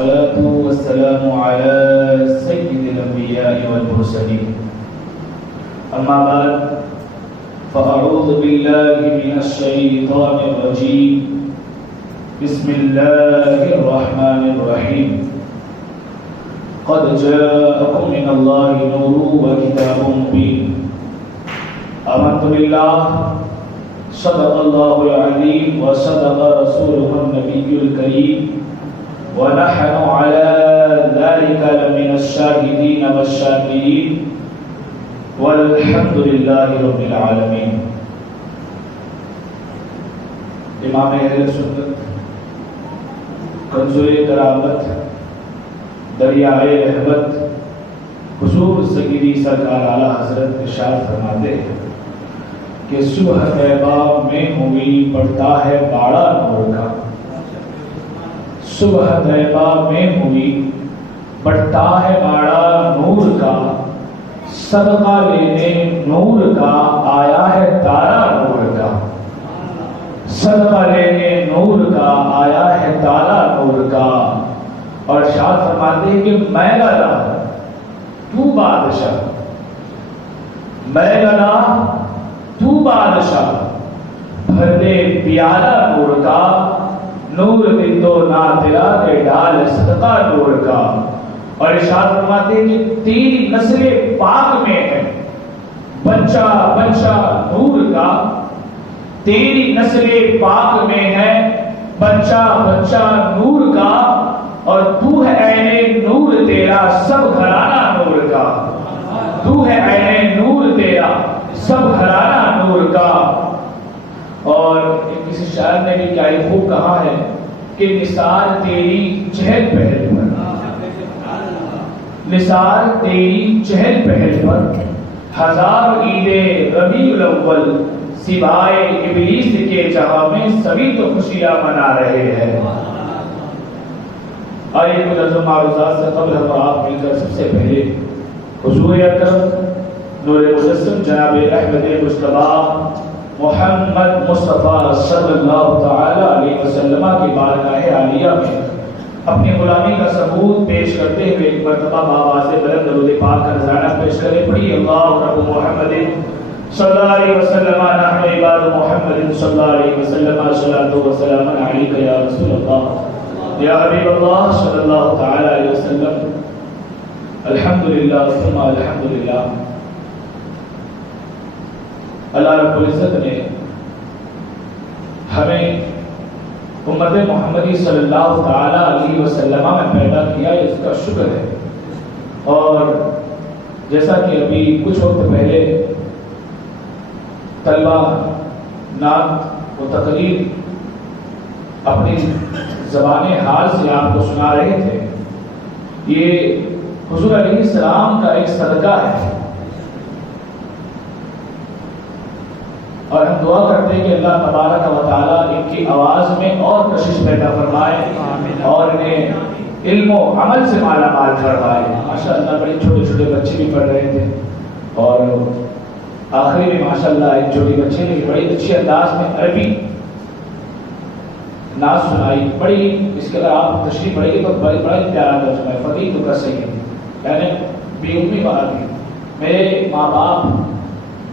والصلاة والسلام على سيد الأنبياء والمرسلين أما بعد فأعوذ بالله من الشيطان الرجيم بسم الله الرحمن الرحيم قد جاءكم من الله نور وكتاب مبين آمنت بالله صدق الله العظيم وصدق رسوله النبي الكريم ونحن على ذلك لمن الشاهدين والشاكرين والحمد لله رب العالمين. امام اہل سنت، کنزوِ کرامت، دریائے رحمت حضور سیدی سرکار اعلیٰ حضرت ارشاد فرماتے ہیں کہ صبح طیبہ میں ہوئی پڑتا ہے باڑا نور کا. صبح طیبہ میں ہوئی پڑتا ہے باڑا نور کا، صدقہ لینے نور کا آیا ہے تارا نور کا. صدقہ لینے نور کا آیا ہے تارا نور کا. اور ارشاد فرماتے ہیں کہ میں لڑا تو بادشاہ، میں لڑا تو بادشاہ، بھر دے پیالہ نور کا، نور دندو نا تیرا کے ڈال صدقہ نور کا. اور ارشاد فرماتے ہیں کہ تیری نسل پاک میں ہے بچہ بچہ نور کا، تیری نسل پاک میں ہے بچہ بچہ نور کا، اور تو ہے عین نور تیرا سب گھرانہ نور کا. تو ہے عین نور تیرا سب گھرانہ نور کا. اور کسی شاعر نے بھی کیا خوب کہا ہے کہ نثار تیری چہل پہل پر، نثار تیری چہل پہل پر، ہزار عید ربیع الاول سوائے ابلیس کے جہاں میں سبھی تو خوشیاں منا رہے ہیں. آئیے کچھ عزم معروضات سے قبل ہم آپ مل کر سب سے پہلے حضور اکرم نور مجسم جناب احمد مصطفیٰ محمد مصطفیٰ صلی اللہ تعالی علیہ وسلم کی بارگاہ عالیہ میں اپنی غلامی کا ثبوت پیش کرتے ہوئے ایک مرتبہ بآواز بلند درود پاک کا نذرانہ پیش کریں. پڑھی اللہ رب محمد صلی اللہ علیہ وسلم نحن عباد محمد صلی اللہ علیہ وسلم صلاۃ و سلام علیک یا رسول اللہ یا حبیب اللہ صلی اللہ تعالی علیہ وسلم. الحمدللہ ثم الحمدللہ. اللہ رب العزت نے ہمیں امت محمدی صلی اللہ تعالی علیہ وسلم میں پیدا کیا، اس کا شکر ہے. اور جیسا کہ ابھی کچھ وقت پہلے طلبہ نعت و تقریر اپنی زبان حال سے آپ کو سنا رہے تھے، یہ حضور علیہ السلام کا ایک صدقہ ہے. اور ہم دعا کرتے ہیں کہ اللہ تبارک و تعالیٰ ان کی آواز میں اور کشش پیدا فرمائے اور انہیں علم و عمل سے مالا مال فرمائے. ماشاءاللہ بڑے چھوٹے چھوٹے بچے بھی پڑھ رہے تھے، اور آخری میں ماشاءاللہ ایک چھوٹی بچے نے بڑی اچھی انداز میں عربی نعت سنائی. بڑی اس کے اگر آپ تشریح پڑھیں گے تو بڑا پیارا ترجمہ ہے. فقیر تو کا سید یعنی بے امی بات ہے، میرے ماں باپ،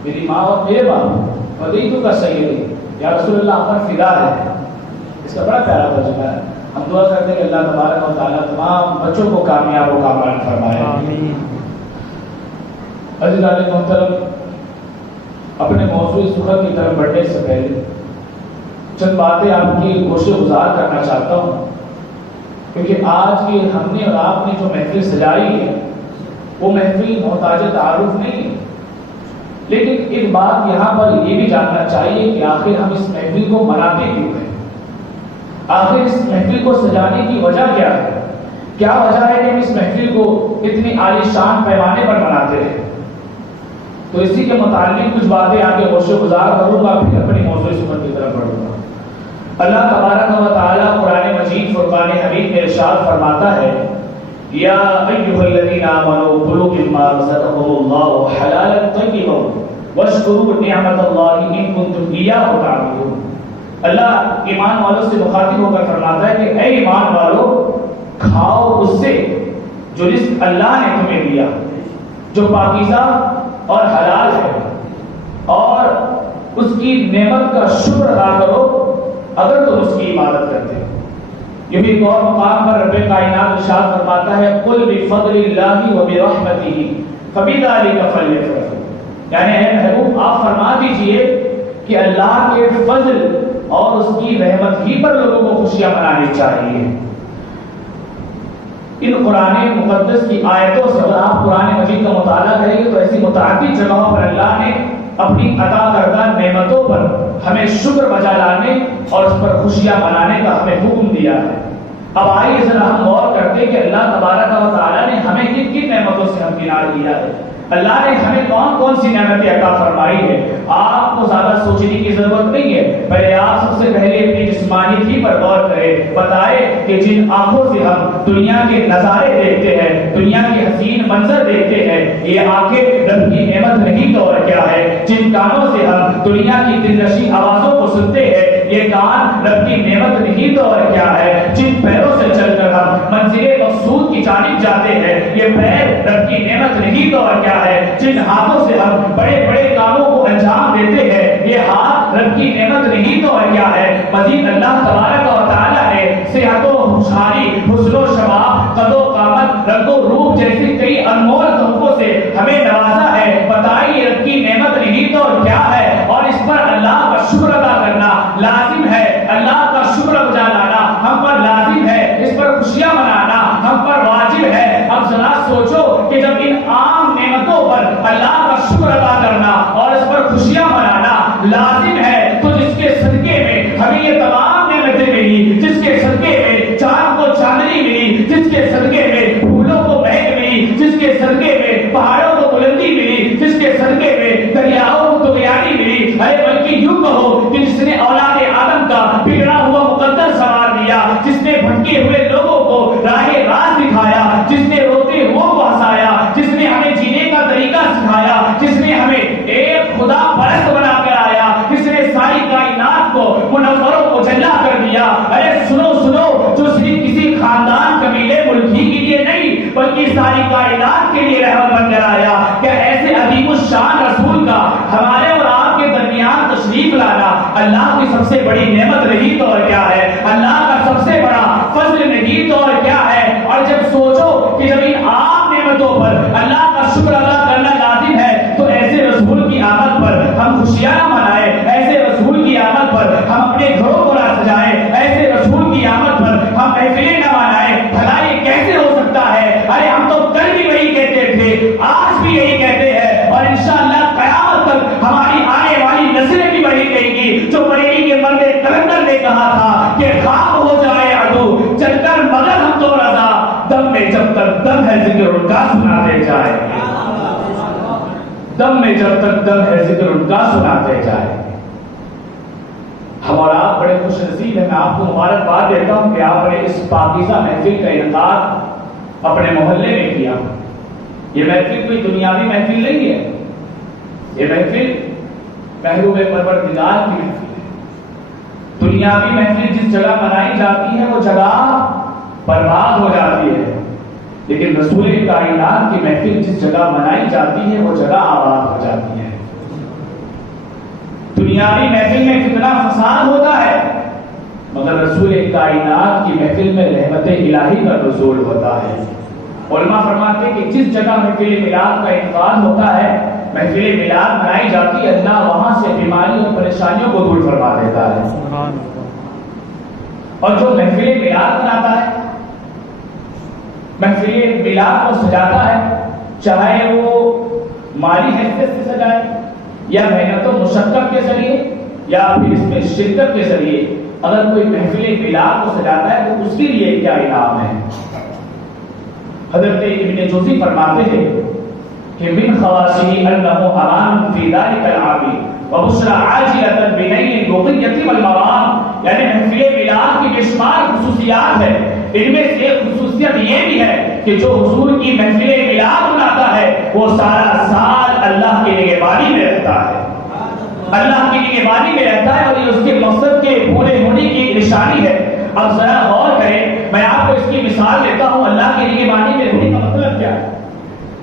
میری ماں اور میرے باپ فقیر تو کا سید یا رسول اللہ پر فدا ہے. اس کا بڑا پیارا ترجمہ ہے. ہم دعا کرتے ہیں کہ اللہ تبارک و تعالیٰ تمام بچوں کو کامیاب و کامران فرمائے. آمین. عزیزان محترم، اپنے موضوع سخن کی طرف بڑھنے سے پہلے چند باتیں آپ کی گوشِ گزار کرنا چاہتا ہوں، کیونکہ آج کی ہم نے اور آپ نے جو محفل سجائی ہے وہ محفل محتاج تعارف نہیں ہے. لیکن ایک بات یہاں پر یہ بھی جاننا چاہیے کہ آخر ہم اس محفل کو مناتے کیوں ہیں؟ آخر اس محفل کو سجانے کی وجہ کیا ہے؟ کیا وجہ ہے کہ ہم اس محفل کو اتنی عالی شان پیمانے پر مناتے ہیں؟ تو اسی کے متعلق کچھ باتیں آگے گوشِ گزار کروں گا، پھر اپنی موضوع سخن کی طرف بڑھوں گا. اللہ تبارک و تعالیٰ قرآن مجید فرقان حمید میں ارشاد فرماتا ہے یا ایھا الذین آمنوا کلوا مما رزقکم اللہ حلالا طیبا واشکروا نعمت اللہ ان کنتم ایاہ تعبدون. اللہ ایمان والوں سے مخاطب ہو کر فرماتا ہے کہ اے ایمان والو، کھاؤ اور اس سے جو رزق اللہ نے تمہیں دیا جو پاکیزہ اور حلال ہے، اور اس کی نعمت کا شکر ادا کرو اگر تم اس کی عبادت کرتے ہو۔ یہ بھی ایک اور مقام پر رب کائنات ارشاد فرماتا ہے قل بفضل اللہ وبرحمتہ فبذلک فلیفرحوا، یعنی اے محبوب آپ فرما دیجئے کہ اللہ کے فضل اور اس کی رحمت ہی پر لوگوں کو خوشیاں منانی چاہیے۔ ان قرآن مقدس کی آیتوں سے اگر آپ قرآن مجید کا مطالعہ کریں گے تو ایسی متعدد جگہوں پر اللہ نے اپنی عطا کردہ نعمتوں پر ہمیں شکر بجا لانے اور اس پر خوشیاں منانے کا ہمیں حکم دیا ہے۔ اب آئیے ذرا ہم غور کرتے کہ اللہ تبارک و تعالیٰ نے ہمیں کن کن نعمتوں سے ہمکنار کیا ہے، اللہ نے ہمیں کون کون سی نعمتیں عطا فرمائی ہے۔ آپ کو زیادہ سوچنے کی ضرورت نہیں ہے، پہلے آپ سب سے پہلے اپنی جسمانی تھی پر غور کریں، بتائے کہ جن آنکھوں سے ہم دنیا کے نظارے دیکھتے ہیں، دنیا کے حسین منظر دیکھتے ہیں، یہ آنکھیں رب کی نعمت نہیں تو اور کیا ہے۔ جن کانوں سے ہم دنیا کی دلنشین آوازوں کو سنتے ہیں، یہ کان رب کی نعمت نہیں تو اور کیا ہے۔ جن پیروں سے چل کر ہم منزل مقصود کی جانب جاتے ہیں، یہ پیر رب کی نعمت نہیں تو اور کیا ہے۔ جن ہاتھوں سے ہم بڑے بڑے کاموں کو انجام دیتے ہیں، یہ ہاتھ رب کی نعمت نہیں تو اور کیا ہے۔ مزید اللہ تبارک و تعالیٰ نے صحت و خوشحالی، حسن و شباب، قد و قامت، رنگ و روپ جیسی کئی انمول تحفوں سے ہمیں نوازا ہے۔ بتائیے رب کی نعمت نہیں تو اور کیا ہے، اور اس پر اللہ کا شکر ادا کرنا لازم ہے۔ اللہ کا شکر ادا لانا ہم پر لازم ہے، اس پر خوشیاں منانا ہم پر واجب ہے۔ اب ذرا سوچو کہ جب ان عام نعمتوں پر اللہ کا شکر ادا کرنا اور اس پر خوشیاں منانا لازم ہے، تو جس کے صدقے میں ہمیں یہ تمام نعمتیں ملی، جس کے صدقے میں چاند کو چاندنی ملی، جس کے صدقے میں پھولوں کو مہک ملی، جس کے صدقے میں پہاڑوں کو بلندی ملی، جس کے صدقے میں دریاؤں کو طغیانی ملی، ارے بلکہ یوں کہو کہ جس نے اولاد آدم کا بگڑا ہوا مقدر سوار دیا، جس نے بھٹکے ہوئے لوگوں کو راہ راست دکھایا، جس نے روتے ہوئے کو ہنسایا، جس نے ہمیں جینے کا طریقہ سکھایا، جس نے ہمیں ایک خدا پرست بنا کر آیا، جس نے ساری کائنات کو منور و مجلا کر دیا۔ ارے سنو سنو، جو صرف کسی خاندان قبیلے ملکی کے لیے نہیں بلکہ ساری کائنات کے لیے رحمت بن کر آیا، کیا ایسے عظیم الشان رسول کا ہمارے اور آپ کے درمیان تشریف لانا اللہ کی سب سے بڑی نعمت نہیں تو اور کیا ہے، اللہ کا سب سے بڑا فضل نہیں تو اور کیا ہے۔ اور جب سوچو کہ جب ان عام نعمتوں پر اللہ کا شکر ادا کرنا لازم ہے، تو ایسے رسول کی آمد پر ہم خوشیاں نہ منائیں، ایسے رسول کی آمد پر ہم اپنے گھروں کو نہ سجائیں، ایسے رسول کی آمد پر ہم محفلیں نہ منائیں، بھلا یہ کیسے ہو سکتا ہے؟ ارے ہم تو کل بھی وہی کہتے تھے، آج بھی یہی کہتے ہیں، اور انشاءاللہ قیامت تک ہماری آنے والی نسلیں بھی وہی کہیں گی جو بریلی کے مرد کلندر نے کہا تھا کہ خاک ہو جائے عدو چل کر مگر ہم تو رضا، دم میں جب تک دم ہے ذکر ان کا سناتے جائے، دم میں جب تک دم ہے ذکر ان کا سناتے جائے۔ ہم اور آپ بڑے خوش نصیب ہیں، میں آپ کو مبارکباد دیتا ہوں کہ آپ نے اس پاکیزہ محفل کا انعقاد اپنے محلے میں کیا۔ یہ محفل کوئی دنیاوی محفل نہیں ہے، یہ محفل محبوب پروردگار کی محفل ہے۔ دنیاوی محفل جس جگہ منائی جاتی ہے وہ جگہ برباد ہو جاتی ہے، لیکن رسول کائنات کی محفل جس جگہ منائی جاتی ہے وہ جگہ آباد ہو جاتی ہے۔ دنیاوی محفل میں کتنا فساد ہوتا ہے، مگر رسول کائنات کی محفل میں رحمت الہی کا نزول ہوتا ہے۔ علماء فرماتے ہیں کہ جس جگہ محفل میلاد کا انعقاد ہوتا ہے، محفل میلاد منائی جاتی ہے، اللہ وہاں سے بیماری اور پریشانیوں کو دور فرما دیتا ہے۔ اور جو محفل میلاد مناتا ہے، محفل میلاد کو سجاتا ہے، چاہے وہ مالی حیثیت سے سجائے یا محنت و مشقت کے ذریعے یا پھر اس میں شرکت کے ذریعے، اگر کوئی محفل میلاد کو سجاتا ہے تو اس کے لیے کیا انعام ہے۔ حضرت ابن جوزی فرماتے ہیں کہ من خواصه انه امان فی ذلک العام وبشرى عاجلة بنیل البقیة والمرام، یعنی محفل میلاد کی بے شمار خصوصیات ہے، ان میں سے ایک خصوصیت یہ بھی ہے کہ جو حضور کی محفل میلاد مناتا ہے وہ سارا سال اللہ کی نگہبانی میں رہتا ہے، اللہ کی نگہبانی میں رہتا ہے، اور یہ اس کے مقصد کے پورے ہونے کی نشانی ہے۔ اب ذرا غور کریں، میں آپ کو اس کی مثال دیتا ہوں اللہ کی نگہبانی میں رہنے کا مطلب کیا ہے،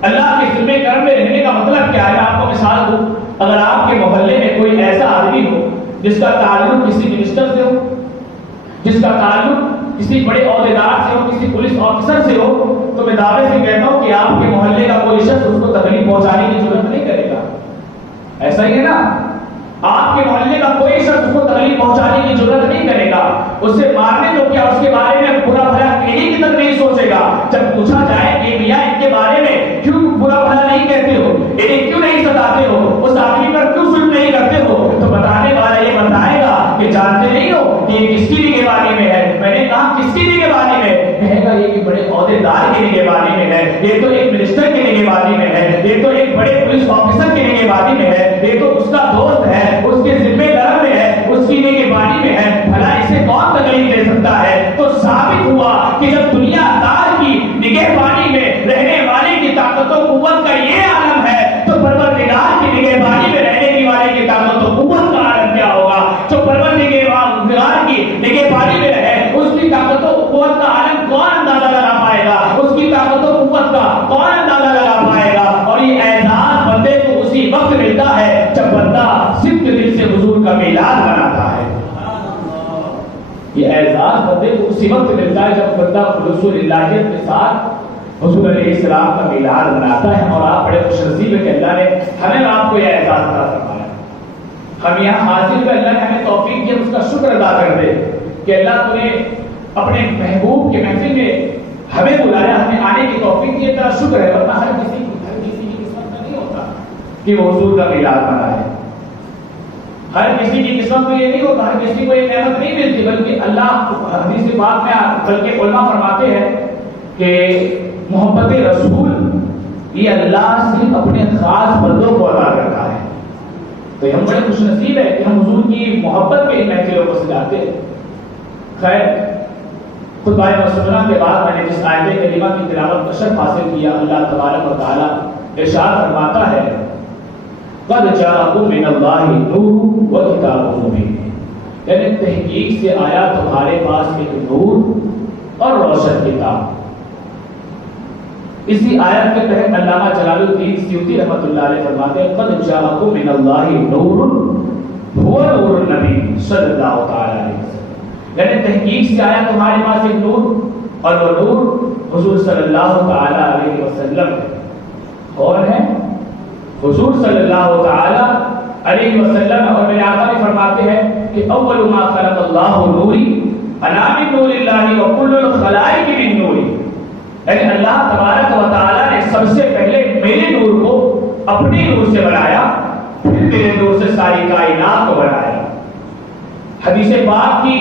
اللہ کے ذمہ کرم میں رہنے کا مطلب کیا ہے. میں آپ کو مثال دوں، اگر آپ کے محلے میں کوئی ایسا آدمی ہو جس کا تعلق کسی منسٹر سے ہو، جس کا تعلق کسی بڑے عہدیدار سے ہو، کسی پولیس آفیسر سے ہو، تو میں دعوے سے کہتا ہوں کہ آپ کے محلے کا کوئی شخص اس کو تکلیف پہنچانے کی ضرورت نہیں کرے گا. ایسا ہی ہے نا، آپ کے محلے کا کوئی شخص اس کو تکلیف پہنچانے کی ضرورت نہیں کرے گا. اس سے مارنے تو کیا، اس کے بارے میں برا بھلا کہنے کی تک نہیں سوچے گا. جب پوچھا جائے کہ میاں ان کے بارے میں کیوں برا بھلا نہیں کہتے ہو، انہیں کیوں نہیں ستاتے ہو، اس آدمی پر کیوں ظلم نہیں کرتے ہو، تو بتانے والا یہ بتائے گا کہ جانتے نہیں ہو کہ یہ کس کی نگہبانی میں ہے. میں نے کہا کس کی نگہبانی میں؟ کہے گا یہ کہ بڑے عہدیدار کی نگہبانی میں ہے، یہ تو ایک منسٹر کی نگہبانی میں ہے، یہ تو ایک بڑے پولیس آفیسر کی نگہبانی میں ہے، یہ تو اس کا دوست ہے، اس کے ذمہ دار میں ہے، اس کی نگہبانی میں ہے، بھلا اسے کون تکلیف دے سکتا ہے. تو ثابت ہوا کہ جب دنیا دار کی نگہبانی میں رہنے والے کی طاقت و قوت کا یہ عالم ہے تو پروردگار کی نگہبانی میں رہنے والے کی طاقت و قوت کا عالم کیا ہوگا. جو پروردگار کی نگہبانی میں رہے اس کی طاقت و قوت کا عالم کون اندازہ لگا پائے گا، اس کی طاقت و قوت کا کون اندازہ لگا پائے گا. اور یہ اعزاز بندے کو اسی وقت ملتا ہے جب بندہ صدق دل سے حضور کا میلاد مناتا ہے. یہ اعزاز بندے کو اسی وقت ملتا ہے جب بندہ خلوص و للہیت کے ساتھ حضور علیہ السلام کا میلاد مناتا ہے. اور آپ بڑے خوش نصیب ہیں کہ اللہ نے ہمیں آپ کو یہ اعزاز عطا فرمایا. ہم یہاں حاضر ہوئے، اللہ نے ہمیں توفیق دی، اس کا شکر ادا کر دے کہ اللہ تو نے اپنے محبوب کے محفل میں ہمیں بلایا، ہمیں آنے کی توفیق دی. تیرا شکر ہے، ورنہ ہر کسی کی قسمت میں نہیں ہوتا کہ وہ حضور کا میلاد منائے. ہر کسی کی قسمت میں یہ نہیں ہوتا، ہر کسی کو یہ نعمت نہیں ملتی. بلکہ اللہ حدیث پاک میں بلکہ علماء فرماتے ہیں کہ محبت رسول یہ اللہ صرف اپنے خاص بندوں کو عطا کرتا ہے. تو ہم بڑے خوش نصیب ہے کہ ہم حضور کی محبت کے محفلوں کو سجاتے ہیں. خیر، خطبہ مسلمہ کے بعد میں نے جس آیت کریمہ کی تلاوت کا شرف حاصل کیا، اللہ تبارک و تعالی ارشاد فرماتا ہے قد جاءکم من اللہ نور و کتاب مبین، یعنی تحقیق سے آیا تمہارے پاس ایک نور اور روشن کتاب. اسی آیت کے تحت علامہ جلال الدین سیوطی رحمۃ اللہ علیہ فرماتے ہیں قد جاءکم من اللہ نور هو نور النبی صلی اللہ تعالی علیہ وسلم، یعنی تحقیق سے آیا تمہارے پاس ایک نور اور وہ نور حضور صلی اللہ تعالی علیہ وسلم ہے. کون ہے؟ حضور صلی اللہ تعالی علیہ وسلم. اور میرے آقا بھی فرماتے ہیں کہ اول ما خلق اللہ نوری انا من نور اللہ وکل الخلائق من نوری، یعنی اللہ تبارک و تعالی نے سب سے پہلے میرے نور کو اپنے نور سے بنایا، پھر میرے نور سے ساری کائنات کو بنایا. حدیث پاک کی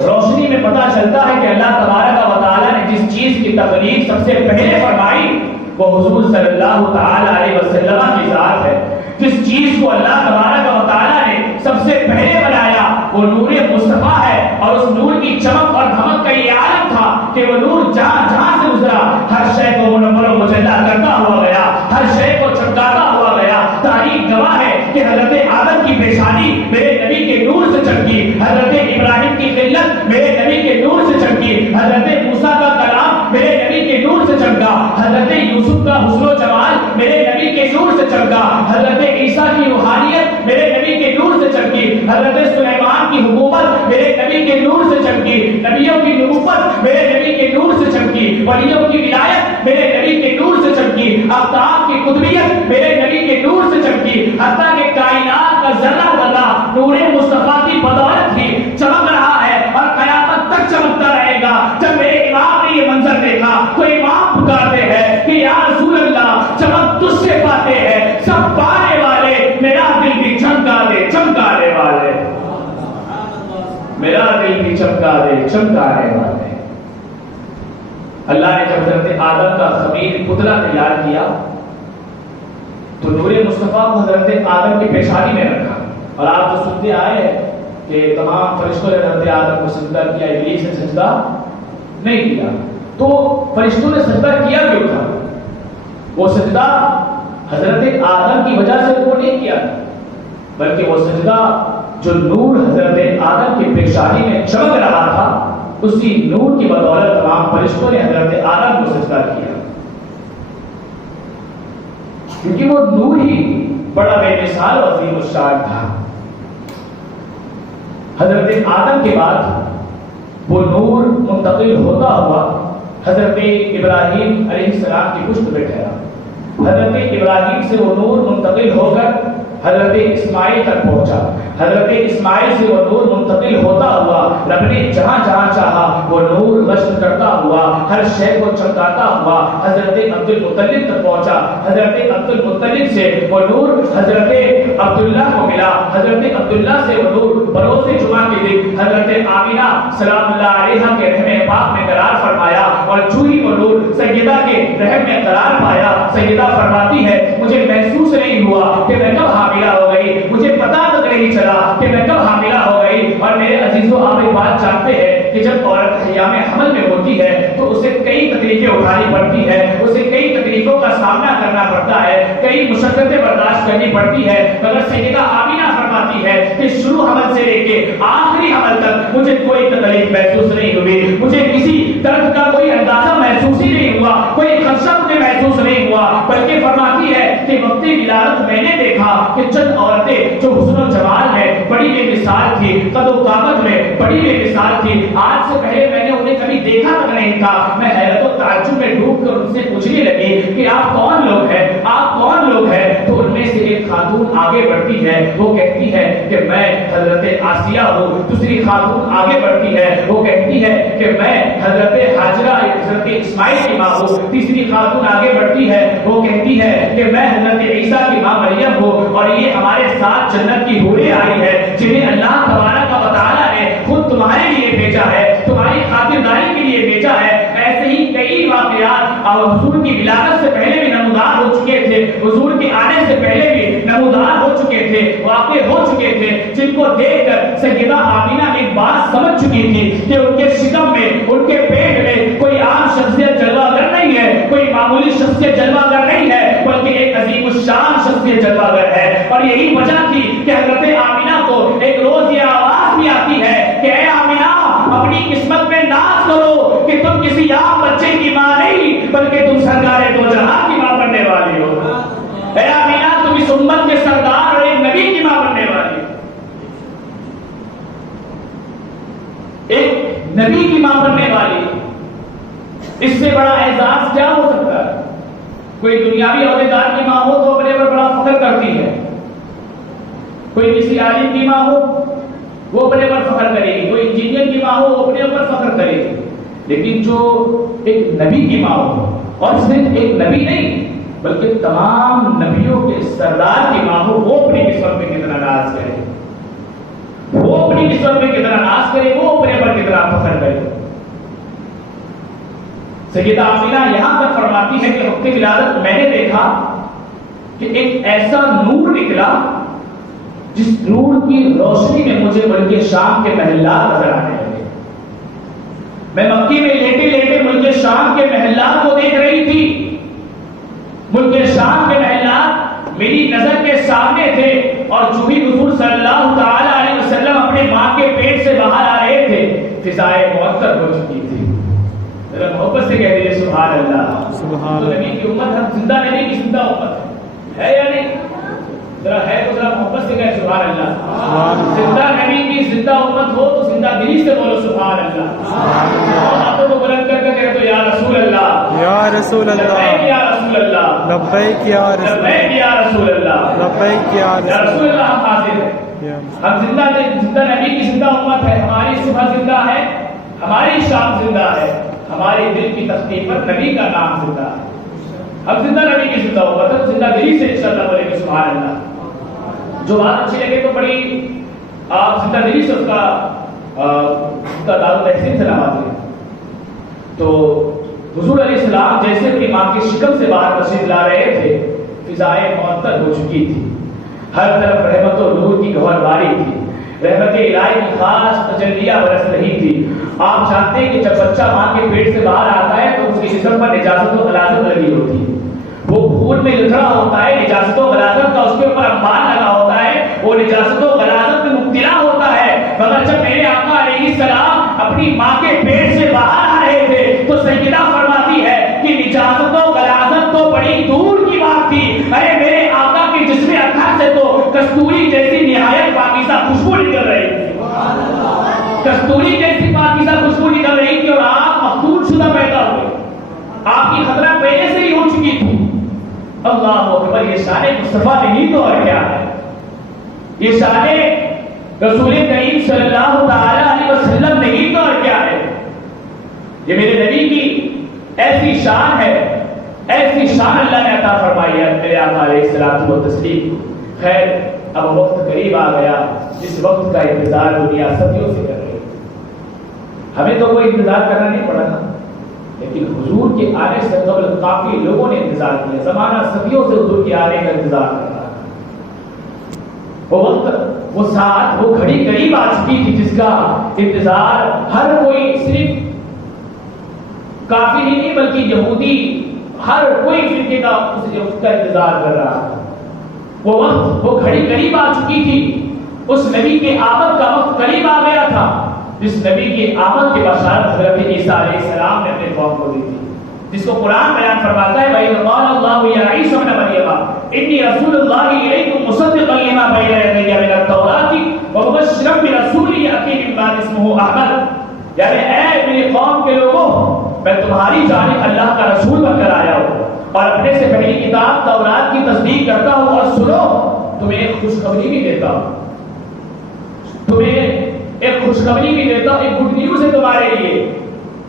روشنی میں پتہ چلتا ہے کہ اللہ تبارک و تعالی نے جس چیز کی تخلیق سب سے پہلے فرمائی وہ حضور صلی اللہ تعالی علیہ وسلم کی ذات ہے. جس چیز کو اللہ تبارک و تعالی نے سب سے پہلے بنایا وہ نور مصطفیٰ ہے. اور اس نور کی چمک اور دھمک کا یہ عالم تھا کہ وہ نور جہاں جہاں سے گزرا ہر شے کو منور و مجلہ کرتا ہوا گیا، ہر شے کو چمکاتا ہوا گیا. تاریخ گواہ ہے کہ حضرت آدم کی پیشانی میرے نبی کے نور سے چمکی، حضرت ابراہیم کی خلت میرے نبی کے نور سے چمکی، حضرت موسیٰ کا کلام میرے نبی کے نور سے چمکا، حضرت یوسف کا حسن و جمال میرے نبی کے نور سے چمکا، حضرت عیسیٰ کی روحانیت میرے نبی کے نور سے چمکی، حضرت سلیمان کی حکومت میرے نبی کے نور سے چمکی، نبیوں کی نبوت میرے نبی کے نور سے چمکی، ولیوں کی ولایت میرے نبی کے نور سے چمکی، آفتاب کی قطبیت میرے نبی کے نور سے چمکی. حتیٰ کہ کائنات کا ذرہ ذرہ نور مصطفیٰ کی بدولت ہی چمک رہا ہے اور قیامت تک چمکتا رہے گا. جب میرے امام نے یہ منظر دیکھا تو امام پکارتے ہیں کہ یا رسول اللہ چمک تجھ سے پاتے ہیں سب پانے والے، میرا دل بھی چمکا دے چمکانے والے، میرا دل بھی چمکا دے چمکانے والے. اللہ نے جب حضرت آدم کا خمیر پتلا تیار کیا تو نور مصطفیٰ کو حضرت آدم کی پیشانی میں رکھا. اور آپ جو سنتے آئے ہیں کہ تمام فرشتوں نے حضرت آدم کو سجدہ کیا، ابلیس نے سجدہ نہیں کیا. تو فرشتوں نے سجدہ کیا کیوں تھا؟ وہ سجدہ حضرت آدم کی وجہ سے وہ نہیں کیا، بلکہ وہ سجدہ جو نور حضرت آدم کی پیشانی میں چمک رہا تھا اسی نور کی بدولت تمام فرشتوں نے حضرت آدم کو سجدہ کیا، کیونکہ وہ نور ہی بڑا بے مثال و عظیم الشان تھا۔ حضرت آدم کے بعد وہ نور منتقل ہوتا ہوا حضرت ابراہیم علیہ السلام کی پشت پہ ٹھہرا۔ حضرت ابراہیم سے وہ نور منتقل ہو کر حضرت اسماعیل تک پہنچا۔ حضرت اسماعیل سے وہ نور منتقل ہوتا ہوا رب نے جہاں جہاں چاہا وہ نور گشت کرتا ہوا، ہر شے کو چمکاتا ہوا حضرت عبد المطلب تک پہنچا۔ حضرت عبد المطلب سے وہ نور حضرت عبداللہ کو ملا، حضرت عبداللہ سے وہ نور بروز جمعہ کے دن حضرت آمینہ سلام اللہ علیہا کے رحم پاک میں قرار فرمایا، اور جو ہی وہ نور سیدہ کے رحم میں قرار پایا، سیدہ فرماتی ہے مجھے محسوس نہیں ہوا کہ میں کب حاملہ ہو گئی، مجھے پتہ تک نہیں چلا کہ میں کب حاملہ ہو گئی۔ اور میرے عزیزوں آپ ایک بات جانتے ہیں کہ جب عورت ایام حمل میں ہوتی ہے تو اسے کئی تکلیفیں اٹھانی پڑتی ہے، اسے کئی تکلیفوں کا سامنا کرنا پڑتا ہے، کئی مشقتیں برداشت کرنی پڑتی ہے، مگر سیدہ آمینہ فرماتی ہے کہ شروع حمل سے لے کے آخری حمل تک مجھے کوئی تکلیف محسوس نہیں ہوئی، مجھے کسی درد کا کوئی اندازہ محسوس ہی نہیں ہوا، کوئی خدشہ مجھے محسوس نہیں ہوا، بلکہ فرماتی ہے کہ وقت ولادت میں نے دیکھا کہ چند عورتیں جو حسن و جمال میں بڑی بے مثال تھی، قد و قامت میں بڑی بے مثال تھی، آج سے پہلے میں نے انہیں کبھی دیکھا تک نہیں تھا۔ میں حیرت و تعجب میں ڈوب کر ان سے پوچھنے لگی کہ آپ کون لوگ ہیں، آپ کون لوگ ہیں؟ تو ان میں سے ایک خاتون آگے بڑھتی ہے، وہ کہتی ہے کہ میں حضرت آسیہ ہوں۔ دوسری خاتون آگے بڑھتی ہے، وہ کہتی ہے کہ میں حضرت ہاجرہ حضرت اسماعیل کی ماں ہوں۔ تیسری خاتون آگے بڑھتی ہے، وہ کہتی ہے کہ میں حضرت عیسیٰ کی ماں مریم ہوں، اور یہ ہمارے ساتھ جنت کی حوریں آئی ہے جنہیں اللہ تبارک و تعالیٰ نے خود تمہارے لیے بھیجا ہے، تمہاری خاطرداری کے لیے بھیجا ہے۔ ایسے ہی کئی واقعات اور حضور کی ولادت سے پہلے بھی نمودار ہو چکے تھے، حضور کے آنے سے پہلے بھی نمودار ہو چکے تھے، واقع ہو چکے تھے، جن کو دیکھ کر سیدہ آمینہ ایک بات سمجھ چکی تھی کہ ان کے شکم میں، ان کے پیٹ میں کوئی عام شخصیت جلوہ گر نہیں ہے، کوئی معمولی شخصیت جلوہ گر نہیں ہے، بلکہ ایک عظیم الشان شخصیت جلوہ گر ہے۔ اور یہی وجہ تھی کہ حضرت آمینہ کو ایک روز یہ آواز بھی آتی ہے کہ اے آمینہ اپنی قسمت میں ناز کرو کہ تم کسی عام بچے کی ماں نہیں بلکہ تم سرکار دو جہاں کی ماں بننے والی ہو۔ اے آمینہ تم اس امت کے سردار اور ایک نبی کی ماں بننے والی ہو، ایک نبی کی ماں بننے والی۔ اس سے بڑا اعزاز کیا ہو سکتا ہے؟ کوئی دنیاوی عہدیدار کی ماں ہو تو اپنے پر بڑا فخر کرتی ہے، کوئی کسی عالم کی ماں ہو وہ اپنے پر فخر کرے گی، کوئی انجینئر کی ماں ہو وہ اپنے اوپر فخر کرے گی، لیکن جو ایک نبی کی ماں ہو، اور صرف ایک نبی نہیں بلکہ تمام نبیوں کے سردار کی ماں ہو، وہ اپنی قسمت میں کتنا ناز کرے، وہ اپنی قسمت میں کتنا ناز کرے، وہ اپنے پر کتنا فخر کرے۔ سیدہ آمینہ یہاں تک فرماتی ہے کہ وقت ولادت میں نے دیکھا کہ ایک ایسا نور نکلا جس نور کی روشنی میں مجھے ملک شام کے محلات نظر آنے لگے۔ میں مکی میں لیٹے لیٹے ملک شام کے محلات کو دیکھ رہی تھی۔ ملک شام کے محلات میری نظر کے سامنے تھے، اور جو ہی حضور صلی اللہ تعالی علیہ وسلم اپنے ماں کے پیٹ سے باہر آ رہے تھے فضائیں معطر ہو چکی تھی۔ ذرا محبت سے کہہ دیجیے سبحان اللہ۔ سبحان اللہ۔ نبی کی امت، ہم زندہ نبی کی زندہ امت ہے یا نہیں؟ ذرا ہے تو ذرا محبت سے کہے سبحان اللہ۔ زندہ نبی کی زندہ امت ہو تو زندہ دلی سے بولو سبحان اللہ، اور ہاتھوں کو بلند کر کے کہے تو یا رسول اللہ، یا رسول اللہ، لبیک یا رسول اللہ، لبیک یا رسول اللہ، لبیک یا رسول اللہ، لبیک یا رسول اللہ۔ ہم حاضر ہیں، ہم زندہ نبی کی زندہ امت ہے، ہماری صبح زندہ ہے، ہماری شام زندہ ہے، ہماری دل کی تختی پر نبی کا نام زندہ ہے۔ ہم زندہ نبی کی زندہ امت ہے، زندہ دلی سے انشاءاللہ بولیں گے سبحان اللہ۔ جو بات اچھی لگے تو بڑی آپ زندہ دلی سے اس کا دار تحسین سے نوازیں۔ تو حضور علیہ السلام جیسے اپنی ماں کی شکم سے باہر تشریف لا رہے تھے، فضائیں معطر ہو چکی تھی، ہر طرف رحمت و نور کی گہر باری تھی، رحمت الہی کی خاص تجلیہ برس رہی تھی۔ آپ جانتے ہیں کہ جب بچہ ماں کے پیٹ سے باہر آتا ہے تو اس کی جسم پر نجاست و غلاظت لگی ہوتی ہے، وہ خون میں لتڑا ہوتا ہے، نجاست و غلاظت کا اس کے اوپر انبار لگا ہوتا ہے، وہ نجاست و غلاظت میں مبتلا ہوتا ہے، مگر جب میرے آقا علیہ السلام اپنی ماں کے پیٹ سے باہر آ رہے تھے تو سیدہ فرماتی ہے کہ نجاست و غلاظت تو بڑی دور کی بات تھی، ارے میرے آقا کے جسم اطہر سے تو کستوری جیسی نہایت پاکیزہ خوشبو نکل رہی تھی، کستوری جیسی پاکیزہ خوشبو نکل رہی تھی، اور آپ مختون شدہ پیدا ہوئے، آپ کی خطرہ پہلے سے ہی ہو چکی تھی۔ اللہ اکبر، یہ شان مصطفیٰ نہیں تو اور کیا ہے، یہ شان رسول کریم صلی اللہ تعالی علیہ وسلم نہیں تو اور کیا ہے، یہ میرے نبی کی ایسی شان ہے، ایسی شان اللہ نے عطا فرمائی ہے میرے آقا علیہ الصلوۃ والتسلیم۔ خیر، اب وقت قریب آ گیا جس وقت کا انتظار دنیا صدیوں سے کر رہی ہے، ہمیں تو کوئی انتظار کرنا نہیں پڑا نا، لیکن حضور کے آنے سے قبل کافی لوگوں نے انتظار کیا، زمانہ صدیوں سے حضور کے آنے کا انتظار کر رہا ہے۔ وہ وقت، وہ ساتھ، وہ گھڑی قریب آ چکی تھی جس کا انتظار ہر کوئی، صرف کافر ہی نہیں بلکہ یہودی، ہر کوئی فرقے کا اس کا انتظار کر رہا تھا۔ وہ وقت، وہ گھڑی قریب آ چکی تھی، اس نبی کے آمد کا وقت قریب آ گیا تھا جس نبی کی آمد کی بشارت حضرت عیسیٰ علیہ السلام نے اپنے قوم کو دی تھی، جس کو قرآن بیان فرماتا ہے وَإِذْ قَالَ اللَّهُ يَا عِيسَى ابْنَ مَرْيَمَ إِنِّي رَسُولُ اللَّهِ إِلَيْكُمْ مُصَدِّقًا لِمَا بَيْنَ يَدَيَّ مِنَ التَّوْرَاةِ وَمُبَشِّرًا بِرَسُولٍ يَأْتِي مِن بَعْدِي اسْمُهُ أَحْمَدُ، یعنی اے میرے قوم کے لوگوں، میں تمہاری جانب اللہ کا رسول بن کر آیا ہوں اور اپنے سے پہلی کتاب تورات کی تصدیق کرتا ہوں، اور سنو تمہیں ایک خوشخبری بھی دیتا ہوں، تمہیں ایک خوشخبری بھی دیتا ہوں، ایک گڈ نیوز ہے تمہارے لیے،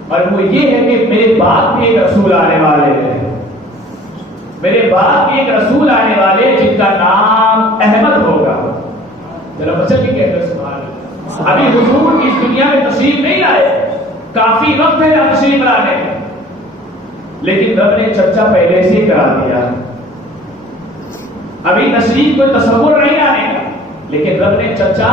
اور وہ یہ ہے کہ میرے بعد بھی ایک رسول آنے والے ہیں، میرے بعد بھی ایک رسول آنے والے جن کا نام احمد ہوگا۔ ذرا بچن بھی کہتے ہیں سبحان اللہ۔ ابھی حضور اس دنیا میں تشریف نہیں لائے، کافی وقت ہے تشریف لانے، لیکن رب نے چرچا پہلے سے کرا دیا، ابھی تشریف کوئی تصور نہیں آنے کا، لیکن رب نے چرچا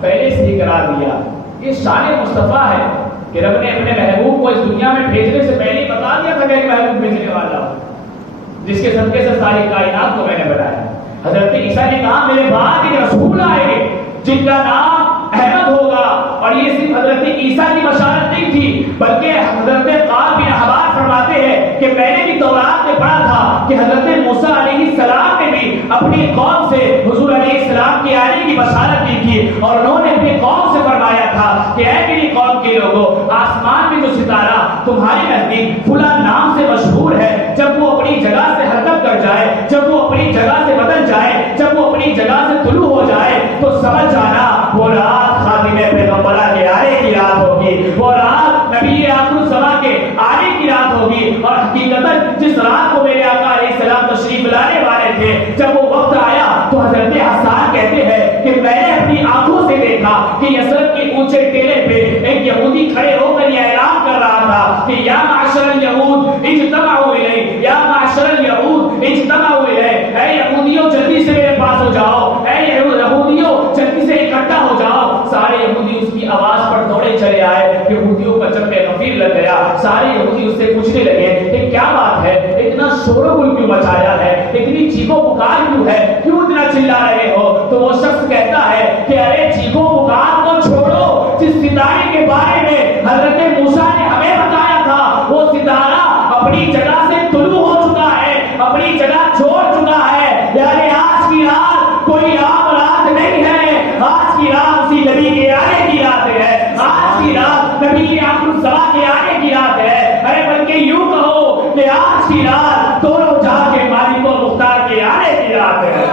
پہلے سے ہی کرا دیا۔ یہ شان مصطفیٰ ہے کہ رب نے اپنے محبوب کو اس دنیا میں بھیجنے سے پہلے ہی بتا دیا تھا کہ ایک محبوب بھیجنے والا ہوں جس کے صدقے سے ساری کائنات کو میں نے بنایا۔ حضرت عیسیٰ نے کہا میرے بعد ایک رسول آئیں گے جن کا نام احمد ہوگا، اور یہ صرف حضرت عیسیٰ کی بشارت نہیں تھی بلکہ حضرت قال بن حبار فرماتے ہیں کہ میں نے بھی تورات میں پڑھا تھا کہ حضرت موسیٰ علیہ السلام نے بھی اپنی قوم سے حضور علیہ السلام کے آنے کی بشارت دی تھی، اور انہوں نے اپنی قوم سے فرمایا تھا کہ اے میری قوم کے لوگوں، آسمان میں جو ستارہ تمہارے نزدیک فلاں نام سے مشہور ہے، جب وہ اپنی جگہ سے حرکت کر جائے، جب وہ اپنی جگہ سے بدل جائے، جب وہ اپنی جگہ سے طلوع ہو جائے تو سمجھ جانا وہ رات خاتم پیغمبرہ کے آنے کی رات ہوگی، وہ رات نبی آخر الزماں کے آنے کی رات ہوگی، اور حقیقتاً جس رات کو میرے آقا علیہ السلام تشریف لانے والے تھے، جب وہ وقت آیا تو حضرت حسان کہتے ہیں کہ میں نے اپنی آنکھوں سے دیکھا کہ یثرب کے اونچے ٹیلے پہ ایک یہودی کھڑے ہو کر یہ اعلان کر رہا تھا کہ یا معشر الیہود اجتمعوا الیہ، یا معشر الیہود اجتمعوا الیہ، اے یہودیوں جلدی سے میرے پاس ہو جاؤ، اے یہودیوں جلدی سے اکٹھا ہو جاؤ۔ سارے یہودی اس کی آواز پر دوڑے چلے آئے، یہودیوں کا جب میں غفیر لگ گیا، سارے یہودی اس سے پوچھنے لگے کہ کیا بات ہے، اتنا شور و گل کیوں مچایا ہے، اتنی چیخ و پکار کیوں ہے، کیوں اتنا چلا رہے ہو؟ تو وہ شخص کہتا ہے کہ ارے چیخ و پکار کو چھوڑو، جس ستارے کے بارے میں حضرت موسیٰ نے ہمیں بتایا تھا وہ ستارہ اپنی جگہ سے طلوع ہو چکا ہے، اپنی جگہ چھوڑ چکا ہے، یعنی آج کی رات کوئی عام رات نہیں ہے، آج کی رات اسی نبی کے آنے کی رات ہے، آج کی رات نبی آخر الزماں کے آنے کی رات ہے، ارے بلکہ یوں کہو کہ آج کی رات دونوں جہاں کے مالک و مختار کے آنے کی رات ہے،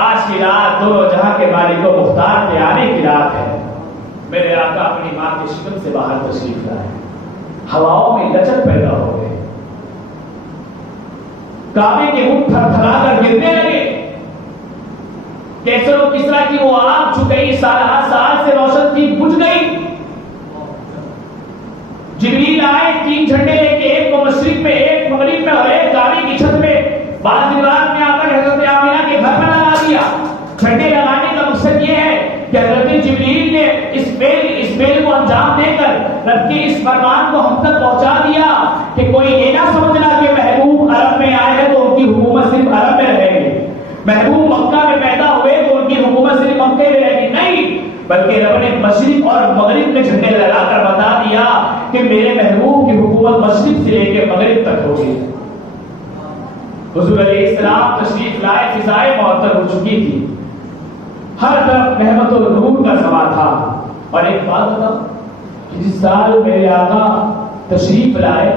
آج کی رات دونوں جہاں کے مالک و مختار کے آنے کی رات ہے۔ میرے آقا اپنی ماں کے شکم سے باہر تشریف لائے، ہواؤں میں لچک پیدا ہو گئے، کعبے کے اونٹ تھر تھرا کر گرنے لگے، کیسر و کسرا کی وہ آگ جو کئی سال سے روشن تھی بجھ گئی۔ جبریل آئے 3 جھنڈے لے کے، ایک کو مشرق میں، ایک مغرب میں، اور ایک کعبے کی چھت میں، بعض روایات میں آ کر حضرت آمینہ کے گھر پر لگا دیا۔ جھنڈے لگانے کا مقصد یہ ہے کہ حضرت جبریل نے اس فعل کو انجام دے کر رب کے اس فرمان کو ہم تک پہنچا دیا کہ کوئی یہ نہ سمجھنا کہ محبوب عرب میں آئے ہیں تو ان کی حکومت صرف عرب میں رہے گی، محبوب مکہ میں پیدا ہوئے تو ان کی حکومت صرف مکے میں رہے گی، نہیں، بلکہ رب نے مشرق اور مغرب میں جھنڈے لگا کر بتا دیا کہ میرے محبوب کی حکومت مشرق سے لے کے مغرب تک ہوگی. حضور علیہ السلام تشریف لائے، فضائیں معطر ہو چکی تھی، ہر طرف رحمت و نور کا سما تھا. اور ایک بات بتاؤ کہ جس سال میرے آقا تشریف لائے،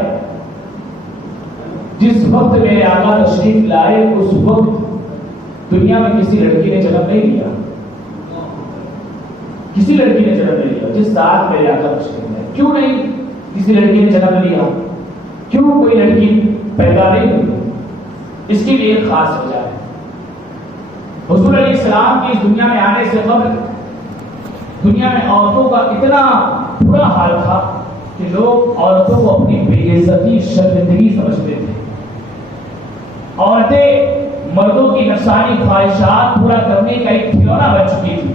جس وقت میرے آقا تشریف لائے، اس وقت دنیا میں کسی لڑکی نے جنم نہیں لیا، کسی لڑکی نے جنم نہیں لیا. جس سال میرے آقا تشریف لائے، کیوں نہیں کسی لڑکی نے جنم لیا؟ کیوں کوئی لڑکی پیدا نہیں ہوئی؟ اس کے لیے ایک خاص وجہ ہے. حضور علیہ السلام کی اس دنیا میں آنے سے قبل دنیا میں عورتوں کا اتنا برا حال تھا کہ لوگ عورتوں کو اپنی بے عزتی شرمندگی سمجھتے تھے. عورتیں مردوں کی نفسانی خواہشات پورا کرنے کا ایک کھلونا بن چکی تھی.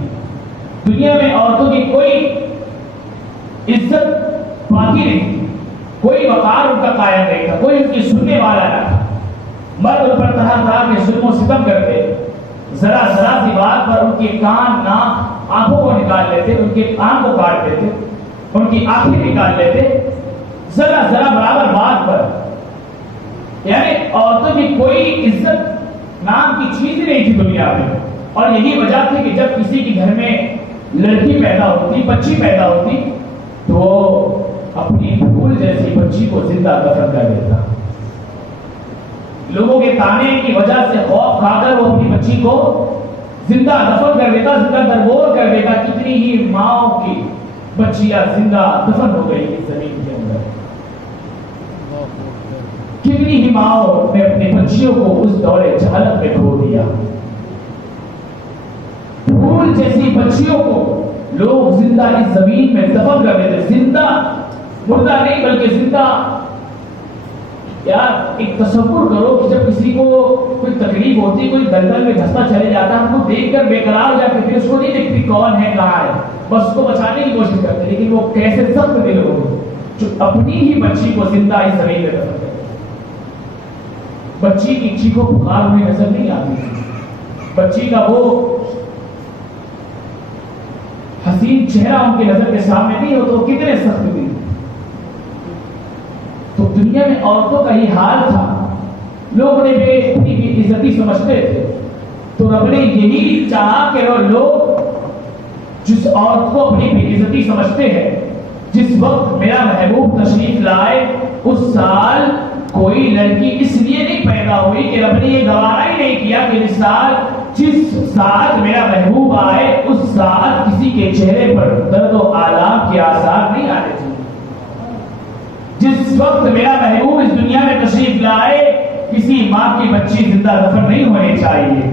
دنیا میں عورتوں کی کوئی عزت باقی نہیں تھی، کوئی وقار ان کا قائم نہیں تھا، کوئی ان کی سننے والا نہ تھا. مرد ان پر طرح طرح کے ظلم و ستم کرتے، ذرا ذرا سی بات پر ان کے کان ناک آنکھوں کو نکال لیتے، ان کے کان کو کاٹ دیتے، ان کی آنکھیں نکال لیتے، ذرا ذرا برابر بات پر. یعنی عورتوں کی کوئی عزت نام کی چیز ہی نہیں تھی دنیا میں. اور یہی وجہ تھی کہ جب کسی کے گھر میں لڑکی پیدا ہوتی، بچی پیدا ہوتی، تو وہ اپنی پھول جیسی بچی کو زندہ دفن کر دیتا. لوگوں کے تانے کی وجہ سے خوف کھا کر وہ اپنی بچی کو زندہ دفن کر دیتا، زندہ درگور کر دیتا. کتنی ہی ماں کی بچیاں زندہ دفن ہو گئی اس زمین کے اندر. کتنی ہی ماں نے اپنی بچیوں کو اس دور جہالت میں کھو دیا. پھول جیسی بچیوں کو لوگ زندہ اس زمین میں دفن کر دیتے. زندہ، مردہ نہیں بلکہ زندہ. یار ایک تصور کرو کہ جب کسی کو کوئی تکلیف ہوتی، کوئی دلدل میں دھستا چلے جاتا، ہم کو دیکھ کر بے قرار ہو جاتے، پھر اس کو نہیں دیکھتی کون ہے کہاں ہے، بس اس کو بچانے کی کوشش کرتے. لیکن وہ کیسے سخت دل ہو جو اپنی ہی بچی کو زندہ اس زمین میں دفن کرتے. بچی کی چیخو پکار انہیں نظر نہیں آتی، بچی کا وہ حسین چہرہ ان کی نظر کے سامنے نہیں ہو تو کتنے سخت دل. تو دنیا میں عورتوں کا یہ حال تھا. لوگ انہیں بے عزتی سمجھتے تھے. تو رب نے یہی چاہا کہ وہ لوگ جس عورت کو اپنی بے عزتی سمجھتے ہیں، جس وقت میرا محبوب تشریف لائے اس سال کوئی لڑکی اس لیے نہیں پیدا ہوئی کہ رب نے یہ گوارا ہی نہیں کیا کہ اس سال جس ساتھ میرا محبوب آئے اس ساتھ کسی کے چہرے پر درد و آلام کے آثار نہیں آنے چاہیے. جس وقت میرا محبوب اس دنیا میں تشریف لائے کسی ماں کی بچی زندہ دفن نہیں ہونی چاہیے.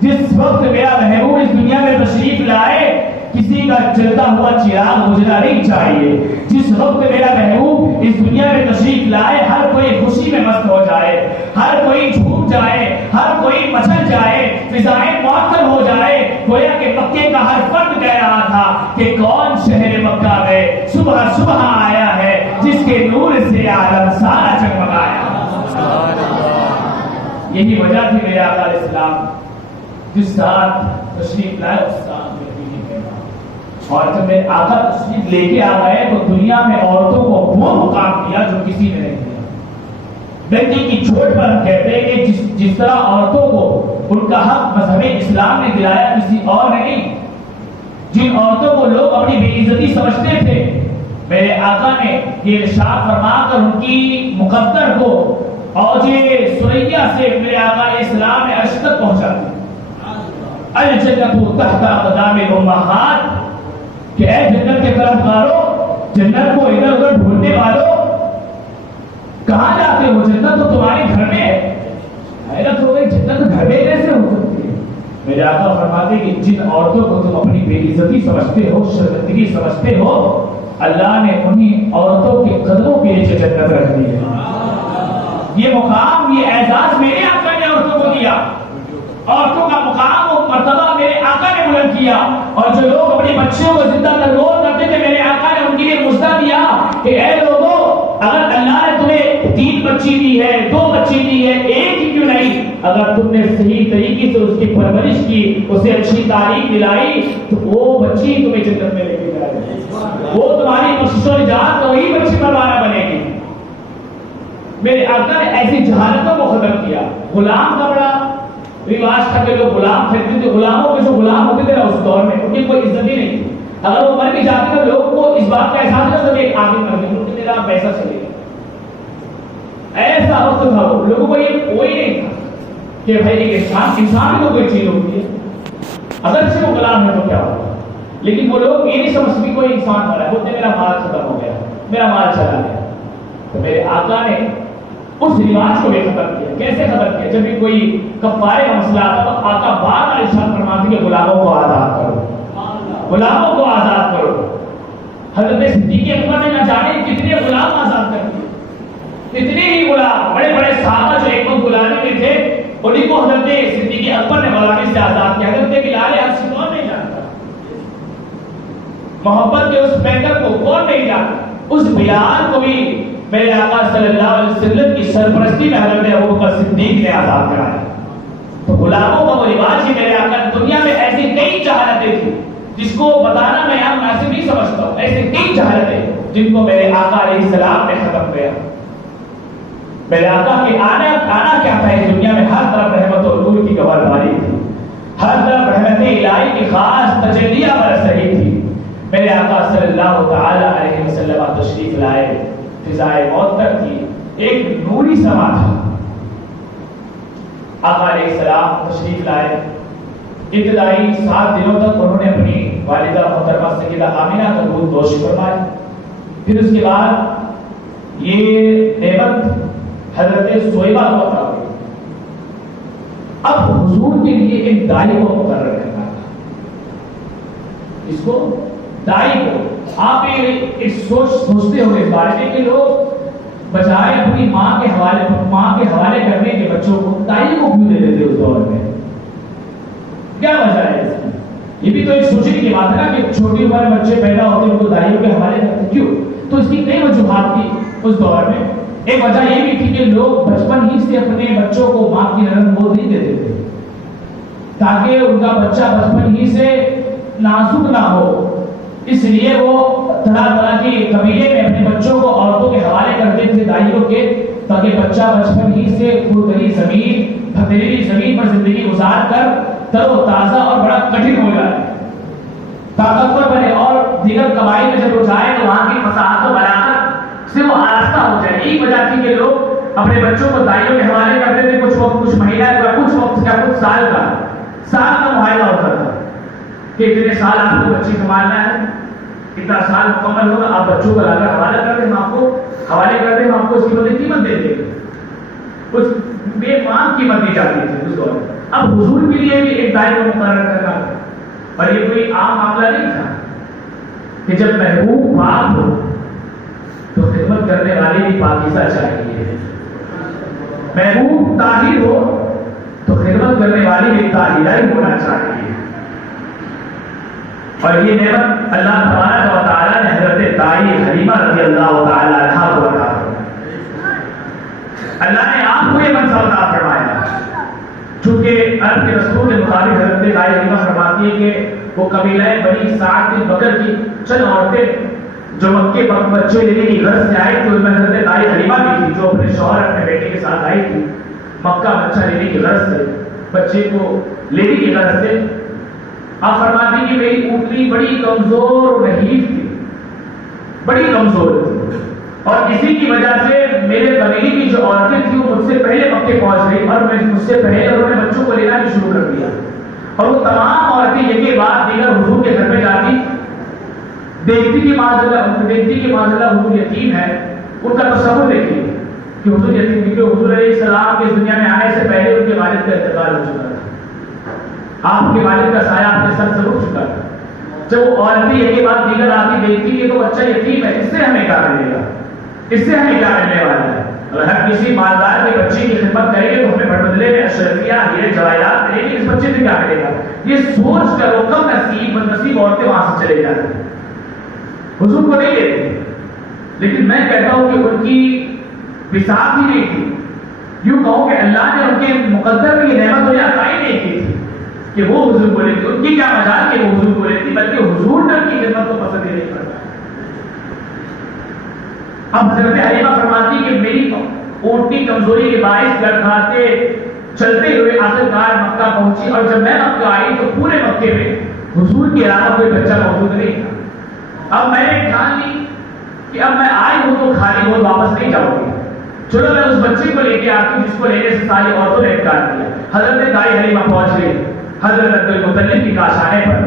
جس وقت میرا محبوب اس دنیا میں تشریف لائے کسی کا جلتا ہوا چراغ بجھنا نہیں چاہیے. جس وقت میرا محبوب اس دنیا میں تشریف لائے ہر کوئی خوشی میں مست ہو جائے، ہر کوئی جھوم جائے، ہر کوئی مچل جائے، فضائیں معطر ہو جائے. گویا کہ مکے کا ہر فرد کہہ رہا تھا کہ کون شہر مکہ میں صبح صبح آیا ہے جس کے نور سے عالم سارا جگمگایا. یہی وجہ تھی میرے آقا علیہ السلام جس ساتھ تشریف لائے اس ساتھ میں بھی کہنا. اور جب میرے آقا تشریف لے کے آ گئے تو دنیا میں عورتوں کو وہ مقام دیا جو کسی نے نہیں دیا. بیٹی کی چھوٹ پر ہم کہتے ہیں کہ جس طرح عورتوں کو ان کا حق مذہب اسلام نے دلایا کسی اور نے نہیں. جن عورتوں کو لوگ اپنی بے عزتی سمجھتے تھے میرے آقا نے یہ ارشاد فرما کر ان کی مقدر کو اوج سریا سے میرے آقا علیہ السلام نے عرش تک پہنچا دیا. الجنت تحت اقدام الامہات کہ اے جنت کے طرف مارو، جنت کو ادھر ادھر ڈھونڈنے والوں کہاں جاتے ہو؟ جنت تو تمہارے گھر میں ہے. حیرت ہو گئی، جنت گھر میں کیسے ہو سکتی ہے؟ میرے آقا فرماتے کہ جن عورتوں کو تم اپنی بے عزتی سمجھتے ہو، شرمندگی سمجھتے ہو، اللہ نے انہیں عورتوں کے قدموں کے نیچے جنت رکھ دی ہے. یہ مقام، یہ اعزاز میرے آقا نے عورتوں کو دیا. عورتوں کا مقام و مرتبہ میرے آقا نے بلند کیا. اور جو لوگ اپنی بچیوں کو زندہ درگور کرتے تھے میرے آقا نے ان کے لیے مژدہ دیا کہ اے لوگوں، اگر اللہ نے تمہیں 3 بچی دی ہے، 2 بچی دی ہے، ایک ہی کیوں نہیں، اگر تم نے صحیح طریقے سے اس کی پرورش کی، اسے اچھی تعلیم دلائی، تو وہ بچی تمہیں جنت میں لے کے جائے گی، وہ تمہاری بخشش و نجات تو وہی بچی پروانہ بنے گی۔ میرے آقا نے ایسی جہالتوں کو ختم کیا۔ غلام کا بڑا رواج تھا کہ لوگ غلام خریدتے تھے، غلاموں کے جو غلام ہوتے تھے اس دور میں ان کی کوئی عزت ہی نہیں تھی، اگر وہ مر بھی جاتے تو لوگوں کو اس بات کا احساس نہیں ہوتا کہ ایک آدمی مر گیا، میرا پیسہ چلے گا، ایسا وقت تھا۔ لوگوں کو یہ کوئی نہیں تھا کہ بھائی ایک انسان کو کوئی چیز ہوتی ہے، اگر سے وہ غلام ہے تو کیا ہوگا، لیکن وہ لوگ یہ نہیں سمجھتے کوئی انسان مرا ہے، بولتے میرا مال ختم ہو گیا، میرا مال چلا گیا۔ تو میرے آقا نے اس رواج کو بھی ختم کیا۔ کیسے ختم کیا؟ جب بھی کوئی کفارے کا مسئلہ آتا تو آقا بار بار ارشاد فرماتے کہ غلاموں کو آزاد کرو، غلاموں کو آزاد کرو۔ حضرت صدیق اکبر نے نہ جانے کتنے غلام آزاد کر دیے، کتنے ہی غلام، بڑے بڑے صحابہ جو ایک وقت غلامی میں تھے انہیں کو حضرت صدیق اکبر نے غلامی سے آزاد کیا۔ حضرت بلال حبشی کون نہیں جانتا، محبت کے اس پیکر کو کون نہیں جانتا، اس بلال کو بھی میرے آقا صلی اللہ علیہ وسلم کی سرپرستی میں حضرت ابوبکر صدیق نے آزاد کرایا۔ تو غلاموں کا وہ رواج ہی میرے آقا، دنیا میں ایسی کئی جہالتیں تھیں جس کو بتانا میں یہاں مناسب نہیں سمجھتا ہوں، ایسے کئی جہالتیں جن کو میرے آقا علیہ السلام نے ختم کیا۔ میرے آقا کے آنا کیا تھا اس دنیا میں، ہر طرف رحمت اور نور کی گہر باری تھی، ہر طرف رحمت الہی کی خاص تجلیاں برس رہی تھی۔ میرے آقا صلی اللہ تعالی علیہ وسلم تشریف لائے، فضائے موت تک تھی، ایک نوری سما تھا۔ آقا علیہ السلام تشریف لائے، ابتدائی 7 دنوں تک انہوں نے اپنی والدہ محترمہ سیدہ آمنہ کا دودھ نوش فرمایا، پھر اس کے بعد یہ نعمت حضرت سویبہ کو عطا ہوئی۔ اب حضور کے لیے ایک دائی کو مقرر کرنا تھا، اس کو دائی کو۔ آپ یہ سوچتے ہوں گے اس بارے میں کہ لوگ بجائے اپنی ماں کے حوالے کرنے کے بچوں کو دائی کو کیوں دے دیتے اس دور میں، کیا وجہ ہے اس کی؟ یہ بھی تو ایک سوچنے کی بات ہے نا کہ چھوٹی عمر میں بچے پیدا ہوتے ہیں ان کو دائیوں کے حوالے کرتے، کیوں؟ تو اس کی کئی وجوہات تھی اس دور میں۔ ایک وجہ یہ بھی تھی کہ لوگ بچپن ہی سے اپنے بچوں کو ماں کی نرم گود نہیں دیتے تھے تاکہ ان کا بچہ بچپن ہی سے نازک نہ ہو، اس لیے وہ طرح طرح کی قبیلے میں اپنے بچوں کو عورتوں کے حوالے کرتے تھے دائیوں کے، تاکہ بچہ بچپن ہی سے کھردری زمین پتھریلی زمین پر زندگی گزار کر تر و تازہ اور بڑا کٹھن ہو جائے، طاقتور بنے، اور دیگر قبائل میں جب وہ جائے تو وہاں کی فساد و بلاغت سے وہ آراستہ ہو جائے۔ یہی وجہ تھی کہ لوگ اپنے بچوں کو دائیوں کے حوالے کرتے تھے، کچھ وقت کچھ مہینہ کا، کچھ وقت کا، کچھ سال کا معاہدہ ہوتا تھا کہ اتنے سال آپ کو بچی سنبھالنا ہے، اتنا سال مکمل ہوگا آپ بچوں کو لا کر حوالہ کر دیں، ہم آپ کو حوالے کر دیں، ہم آپ کو اس کی بدلے قیمت دے دیں، کچھ بے مان قیمت دی جاتی تھی اس دور میں۔ اب حضور کے لیے بھی ایک دائی کو مقرر کرنا تھا، اور یہ کوئی عام معاملہ نہیں تھا کہ جب محبوب پاک ہو تو خدمت کرنے والے بھی پاکیزہ چاہیے، محبوب طاہر ہو تو خدمت کرنے والی بھی طاہرہ ہی ہونا چاہیے۔ اور یہ نعمت اللہ تبارک و تعالیٰ نے حضرت دائی حلیمہ رضی اللہ تعالی عنہا کو عطا فرمایا، اللہ نے آپ کو یہ منصب عطا فرمایا، چونکہ عرب کے رسول کے مطابق حضرت دائی حلیمہ فرماتی ہے کہ وہ قبیلہ بنی سعد بن بکر کی چند عورتیں جو مکے بچے لینے کی غرض سے آئی تھی، ان میں حضرت دائی حلیمہ بھی تھی جو اپنے شوہر اپنے بیٹے کے ساتھ آئی تھی مکہ بچہ لینے کی غرض سے، بچے کو لینے کی غرض سے۔ آپ فرماتی کہ میری اونٹنی بڑی کمزور اور نحیف تھی، بڑی کمزور تھی، اور اسی کی وجہ سے میرے قبیلے کی جو عورتیں تھیں وہ مجھ سے پہلے مکے پہنچ گئی، اور مجھ سے پہلے انہوں نے بچوں کو لینا بھی شروع کر دیا، اور وہ تمام عورتیں ایک کے بعد دیگر حضور کے گھر میں جاتی، دیکھتی کہ معاذ اللہ حضور یتیم ہے، ان کا تصور دیکھیے کہ حضور یتیم، کیونکہ حضور علیہ السلام کے اس دنیا میں آنے سے پہلے ان کے والد کا انتقال ہو چکا تھا، آپ کے والد کا سایہ آپ کے سر سے اٹھ چکا تھا۔ جب وہ عورتیں ایک کے بعد دیگر آتی دیکھتی کہ تو بچہ یتیم ہے، اس سے ہمیں کیا ملے گا، اس سے ہمیں کیا ملنے والا ہے، اگر ہم کسی مالدار کے بچے کی خدمت کریں گے تو ہمیں بدلے میں اشرفیہ ہیرے جواہرات ملیں گے، اس بچے سے کیا ملے گا، یہ سوچ کر وہ کم نصیب بدنصیب عورتیں وہاں سے چلے جاتی ہیں، حضور کو نہیں لیتے۔ لیکن میں کہتا ہوں کہ ان کی بساط ہی نہیں تھی، یوں کہو کہ اللہ نے ان کے مقدر میں یہ نعمت انہیں عطا ہی نہیں کی تھی کہ وہ حضور بولے تھے، ان کی کیا مجال کہ وہ حضور بولے تھی، بلکہ حضور نے ان کی خدمت کو پسند ہی نہیں کرتا۔ اب حضرت حلیمہ فرماتی کہ میری اونٹنی کمزوری کے باعث لڑکھاتے چلتے ہوئے آخرکار مکہ پہنچی، اور جب میں مکہ آئی تو پورے مکے میں حضور کے علاوہ کوئی بچہ موجود نہیں تھا۔ اب میں نے ٹھان لی کہ اب میں آئی ہوں تو خالی ہو واپس نہیں جاؤں گی، چلو میں اس بچے کو لے کے آتی ہوں جس کو لینے سے ساری عورتوں نے انکار کیا۔ حضرت دائی حلیمہ پہنچ گئی حضرت عبدالمطلب کی کاشانے پر